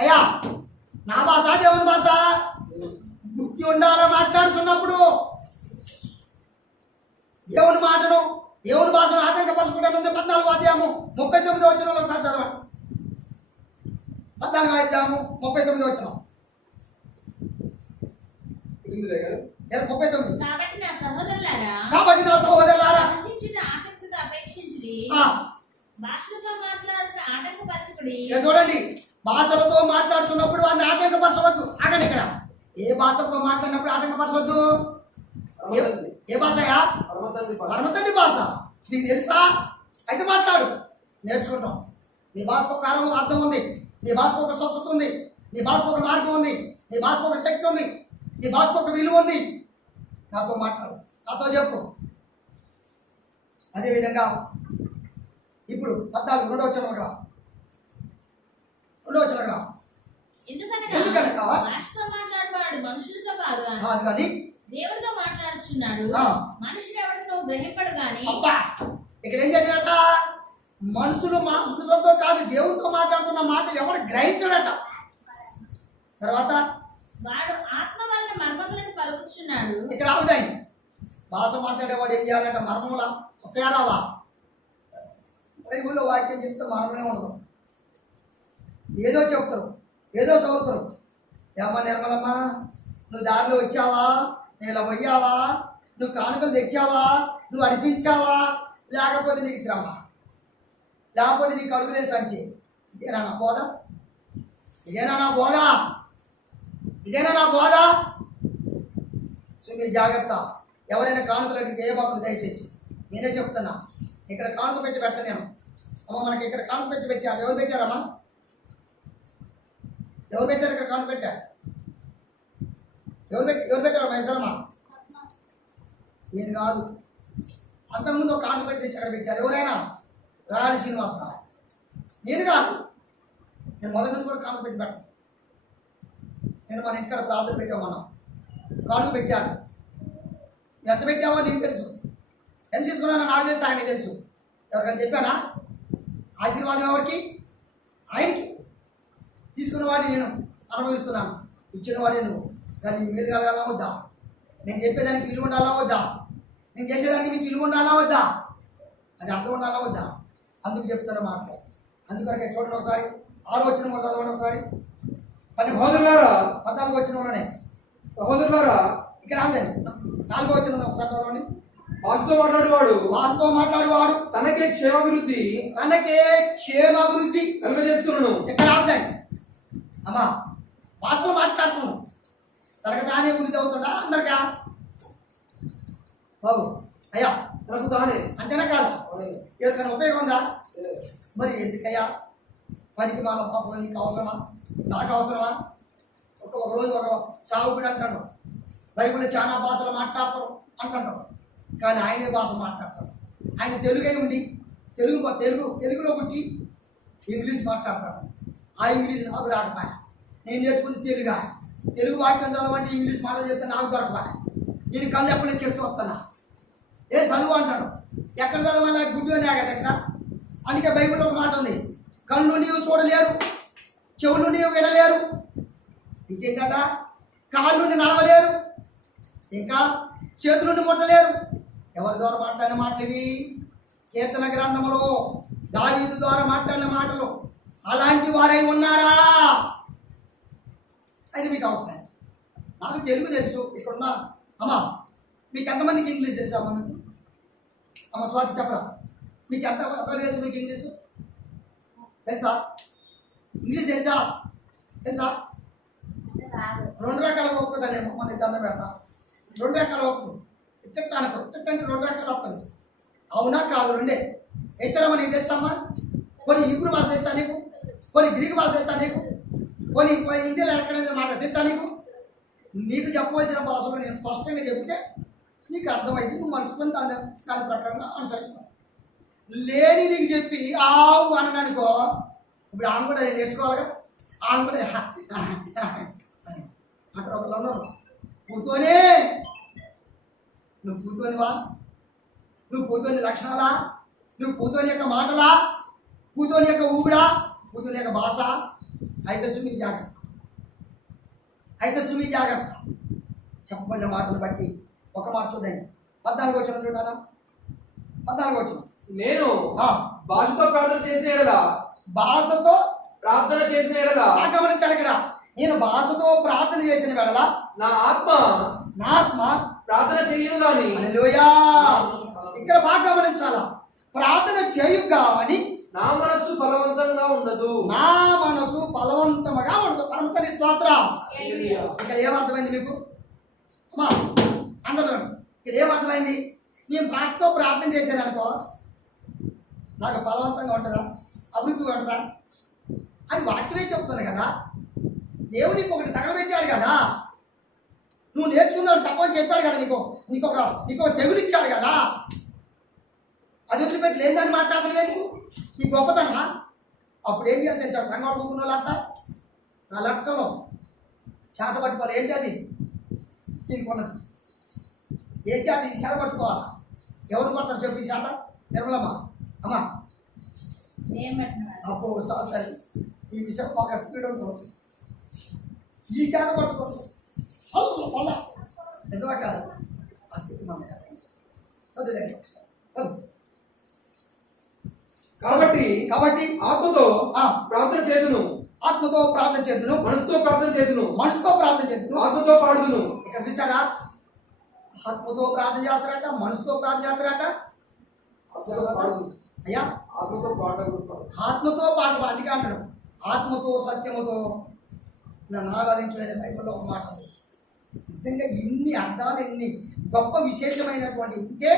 అయ్యా నా భాష దేవుని భాష? బుద్ధి ఉండాలా మాట్లాడుతున్నప్పుడు. దేవుని మాటను దేవుని భాషను ఆటంకపరచుకుంటాను 14వ అధ్యాయము 39వ వచనంలో ఒకసారి చదవండి. 14వ అధ్యాయము 39వ వచనం. 39. కాబట్టి నా సహోదరులారా ఆశించుట ఆసక్తితో అపేక్షించుడి. భాషలతో మాట్లాడుతూ ఆటంకపరచుకుడి. చూడండి, భాషలతో మాట్లాడుతున్నప్పుడు వారిని ఆటంకపరచవద్దు. ఆగండి, ఇక్కడ ఏ భాషతో మాట్లాడినప్పుడు ఆటంకపరచవద్దు. ఏ భాషయా? పరమతండ్రి భాష. నీకు తెలుసా? అయితే మాట్లాడు, నేర్చుకుంటాం. నీ భాషకు ఒక అర్థం ఉంది, నీ భాషకు ఒక స్వస్థత ఉంది, నీ భాషకు ఒక మార్గం ఉంది, నీ భాషకు ఒక శక్తి ఉంది, నీ భాషకు ఒక విలువ ఉంది. నాతో మాట్లాడు, నాతో చెప్పు. అదేవిధంగా ఇప్పుడు 14 రెండవ వచనంగా ఎందుకనగా భాషతో మాట్లాడేవాడు మనుషులతో కాదు కానీ దేవుడితో మాట్లాడుచున్నాడు. మనుషుడు ఎవరితో గ్రహింపడు గాని. ఇక్కడ ఏం చేసినట్ట? మనుషులతో కాదు దేవుడితో మాట్లాడుతున్న మాట ఎవరు గ్రహించడట. తర్వాత వాడు ఆత్మ వలన మర్మములను పలుకుచున్నాడు. ఇక్కడ ఆగుదాయి. భాష మాట్లాడేవాడు ఏం చేయాలంట? మర్మముల వస్తాయా రావా? బైబిల్లో వాక్యం చెప్తే మర్మమే ఉండదు. ఏదో చెప్తారు, ఏదో చదువుతారు. ఏమ్మా నిర్మలమ్మ, నువ్వు దారిలో వచ్చావా? నేను ఇలా పోయావా? నువ్వు కానుకలు తెచ్చావా? నువ్వు అర్పించావా? లేకపోతే నీకు శ్రమ, లేకపోతే నీకు అడుగులే సంచి. ఇదేనా నా బోధ? ఇదేనా నా బోధ? ఇదేనా నా బోధ? సో మీరు జాగ్రత్త. ఎవరైనా కానుకలు అడిగితే ఏ బాబు దయచేసి నేనే చెప్తున్నా, ఇక్కడ కానుక పెట్టి పెట్టలేను. అమ్మ మనకి ఇక్కడ కానుక పెట్టి పెట్టారు. ఎవరు పెట్టారమ్మా? ఎవరు పెట్టారు ఇక్కడ కానుక పెట్టారు? ఎవరు పెట్టారు మైసరమ్మా? నేను కాదు. అంతకుముందు ఒక కానుక పెట్టి తెచ్చి అక్కడ పెట్టారు. ఎవరైనా? రాయల శ్రీనివాసరావు. నేను కాదు. నేను మొదటి నుంచి కూడా కానుక పెట్టి పెట్టాను. నేను మన ఇంటికాడ ప్రార్థన పెట్టాము. మనం కానుక పెట్టాను. ఎంత పెట్టావో నీకు తెలుసు, ఎంత తీసుకున్నానో నాకు తెలుసు, ఆయనకి తెలుసు. ఎవరికైనా చెప్పానా? ఆశీర్వాదం ఎవరికి? ఆయనకి. తీసుకున్న వాడిని నేను అనుభవిస్తున్నాను, ఇచ్చిన వాడిని నువ్వు. కానీ వీలు కలగాలా వద్దా? నేను చెప్పేదానికి విలువ ఉండాలా వద్దా? నేను చేసేదానికి మీకు విలువ ఉండాలా వద్దా? అది అర్థం ఉండాలా వద్దా? అందుకు చెప్తాను మాట. అందుకొరకే చూడండి ఒకసారి 6వ వచనం కూడా చదవండి ఒకసారి. 14వ వచనంలోనే సహోదరులారా ఇక్కడ ఆగండి. 4వ వచనం ఒకసారి చదవండి. భాషతో మాట్లాడేవాడు తనకే క్షేమాభివృద్ధి కలుగజేస్తున్నాను. ఇక్కడ ఆగండి. అమ్మా, భాషలో మాట్లాడుతున్నాం, తనకు తానే వృద్ధి అవుతుందా? అందరికా? బాబు అయ్యా, తనకు తానే అంతేనా కాదు? ఎవరికైనా ఉపయోగం ఉందా? మరి ఎందుకయ్యా పనికి మాల భాషలో నీకు అవసరమా? నాకు అవసరమా? ఒక రోజు ఒక సావుకుడు అంటాడు, బైబిల్లో చాలా భాషలు మాట్లాడతారు అంటుంటాడు. కానీ ఆయనే భాష మాట్లాడతాడు. ఆయన తెలుగే ఉండి తెలుగులో పుట్టి ఇంగ్లీష్ మాట్లాడతాడు. ఆ ఇంగ్లీష్ నాకు రాకపోయా. నేను నేర్చుకుంది తెలుగు వాక్యం చదవమంటే ఇంగ్లీష్ మాటలు చెప్తే నాకు దొరకపోయా. నేను కళ్ళు ఎప్పుడు చెప్తూ వస్తున్నా. ఏ చదువు అంటాడు. ఎక్కడ చదవాలి? గుడ్డు అనే కదా. అందుకే బైబిల్లో ఒక మాట ఉంది, కళ్ళు నీవు చూడలేరు, చెవులు నీవు వినలేరు, ఇంకేంటట కాళ్ళు నడవలేరు, ఇంకా చేతులను ముట్టలేరు. ఎవరి ద్వారా మాట్లాడిన మాటలు ఇవి? కీర్తన గ్రంథములో దావీదు ద్వారా మాట్లాడిన మాటలు. అలాంటి వారై ఉన్నారా? అది మీకు అవసరం. నాకు తెలుగు తెలుసు. ఇక్కడున్న అమ్మా, మీకు ఎంతమందికి ఇంగ్లీష్ తెలుసా? అమ్మ మీకు అమ్మ స్వాతి చెప్పరా, మీకు ఎంత తెలుసు? మీకు ఇంగ్లీషు తెలుసా? ఇంగ్లీష్ తెలుసా? 2 రకాల ఒప్పుకుందానేమో మన దండం పెడతా. 2 రకాల ఒప్పు. ఇట్టంటే 2 రకాలు వస్తుంది. అవునా కాదు? 2 ఇస్తారమ్మా. నీకు తెలుసమ్మా? కొన్ని హీబ్రూ భాష తెలుసా నీకు? కొన్ని గ్రీక్ భాష తెలుసా నీకు? కొన్ని హిందీలో ఎక్కడైనా మాట తెలుసా నీకు? నీకు చెప్పవలసిన భాషలో నేను స్పష్టంగా చెబితే నీకు అర్థమైతే నువ్వు మలుచుకొని దాని ప్రకారంగా అనుసరిస్తావు. లేని నీకు చెప్పి ఆవు అని అనుకో, ఇప్పుడు ఆమె కూడా నేర్చుకోవాలిగా. ఆమె కూడా అక్కడ ఒకళ్ళు ఉన్నారు, పూతోనే. నువ్వు పూతోనివా? నువ్వు పూతోని లక్షణాలా? నువ్వు పూతోని యొక్క మాటలా? పూతోని యొక్క ఊగుడా? పూతోని యొక్క భాష? అయితే సుమి జాగ్రత్త. చెప్పబడిన మాటలు బట్టి ఒక మాట చూద్దాం. 14వ వచనం చూడాలా? 14 వచ్చిన నేను భాషతో ప్రార్థన చేసిన ఎడల భాషతో ప్రార్థన చేసిన ఎడల బాగా గమనించాలి ఇక్కడ. నేను భాషతో ప్రార్థన చేసిన వేళ నా ఆత్మ ప్రార్థన చేయను గాని. హల్లెలూయా. ఇక్కడ బాగా గమనించాలా, ప్రార్థన చేయు గాని నా మనస్సు ఫలవంతంగా ఉండదు. నా మనసు ఫలవంతముగా ఉండదు. పరమతని స్తోత్రం. ఇక్కడ ఏమర్థమైంది మీకు అమ్మా అందరూ? ఇక్కడ ఏమర్థమైంది? నేను భాషతో ప్రార్థన చేశాను అనుకో, నాకు ఫలవంతంగా ఉంటుందా, అభివృద్ధిగా ఉంటుందా అని వాక్యమే చెప్తుంది కదా. దేవునికి ఒకటి తగలబెట్టాడు కదా, నువ్వు నేర్చుకున్నావు చెప్పని చెప్పాడు కదా, నీకు తెగులు ఇచ్చాడు కదా. అది వదిలిపెట్టి లేని దాన్ని మాట్లాడుతున్నావు నువ్వు, నీ గొప్పతనమా? అప్పుడు ఏం చేయాలి తెలుసా? సంఘం కూకున్న వాళ్ళంతా ఆ లెక్కలో చేత పట్టుకోవాలి. ఏంటి అది? దీనికొన్నది ఏ చేత? ఈ చేత పట్టుకోవాలా? ఎవరు పడతారు చెప్పు ఈ చేత? నిర్మలమ్మ అమ్మా అప్పు సాగుతారు. ఈ విషయం బాగా స్పీడ్ ఉంటుంది. ఈ చేత పట్టుకోండి పొల్ల నిజమా కాదు? ఆ స్థితి మన కదా. చదువులేండి ఒకసారి చదువు. కాబట్టి ఆత్మతో ప్రార్థన చేతును, ఆత్మతో ప్రార్థన చేతును, మనసుతో ప్రార్థన చేతును, మనసుతో ప్రార్థన చేతును, ఆత్మతో పాడుదును. ఇక్కడ చూసారా? ఆత్మతో ప్రార్థన చేస్తారట, మనసుతో ప్రార్థన చేస్తారట. అయ్యా ఆత్మతో పాట అందుకే అంటాడు ఆత్మతో సత్యముతో నన్ను ఆరాధించలేదు. బైబిల్లో ఒక మాట ఉంది. నిజంగా ఇన్ని అర్థాలు, ఇన్ని గొప్ప విశేషమైనటువంటి ఉంటే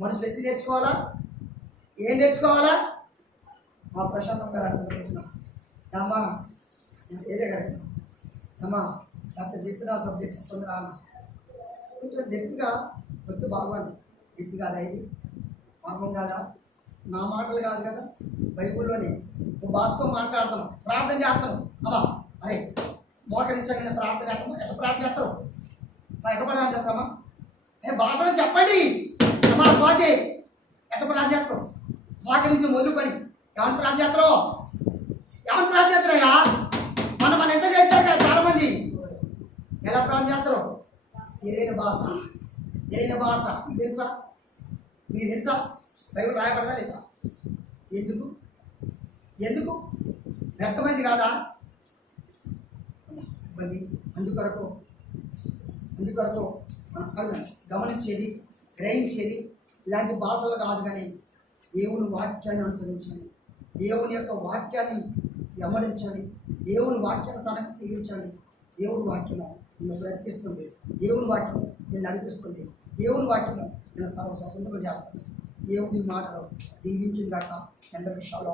మనుషులు ఎత్తి నేర్చుకోవాలా? ఏం నేర్చుకోవాలా? మా ప్రశాంతం గారు అర్థం అమ్మా ఏదే కదా అమ్మా డాక్టర్ చెప్పిన సబ్జెక్ట్ తొందర అన్న కొంచెం డెప్త్గా వద్దు బాగుండి. డెప్త్ కాదా ఇది? మార్గం కాదా? నా మాటలు కాదు కదా, బైబుల్లోనే నువ్వు భాషతో మాట్లాడతాను, ప్రార్థన చేస్తాను. అమ్మా అరే మోకరించగానే ప్రార్థన చేస్తాము. ఎట్లా ప్రార్థన చేస్తావు? ఎట్ట ప్రార్థన చేస్తామా? భాషను చెప్పండి అమ్మా. స్వాతి ఎట్ట ప్రార్థన చేస్తావు? మోకరించి మొదలుకొని ఎవరిని ప్రార్థన చేస్తారో? ఎవరిని ప్రార్థన చేస్తారయ్యా? మన ఇంట చేశారు కదా చాలా మంది. ఎలా ప్రార్థన చేస్తారో? తెలియని భాష. నీకు తెలుసా? నీకు తెలుసా? బైబిల్ రాయబడదా లేదా? ఎందుకు వ్యక్తమైంది కాదా? అందుకొరకు మనం గమనించేది, గ్రహించేది ఇలాంటి భాషలు కాదు, కానీ దేవుని వాక్యాన్ని అనుసరించాలి, దేవుని యొక్క వాక్యాన్ని గమనించాలి, దేవుని వాక్యాన్ని సనక తీర్చాలి. దేవుని వాక్యము నిన్ను బ్రతికిస్తుంది, దేవుని వాక్యము నిన్ను నడిపిస్తుంది, దేవుని వాక్యము నిన్ను సొంతం చేస్తుంది. దేవుని మాటలు దీవించిందాక ఎందరికి షాలో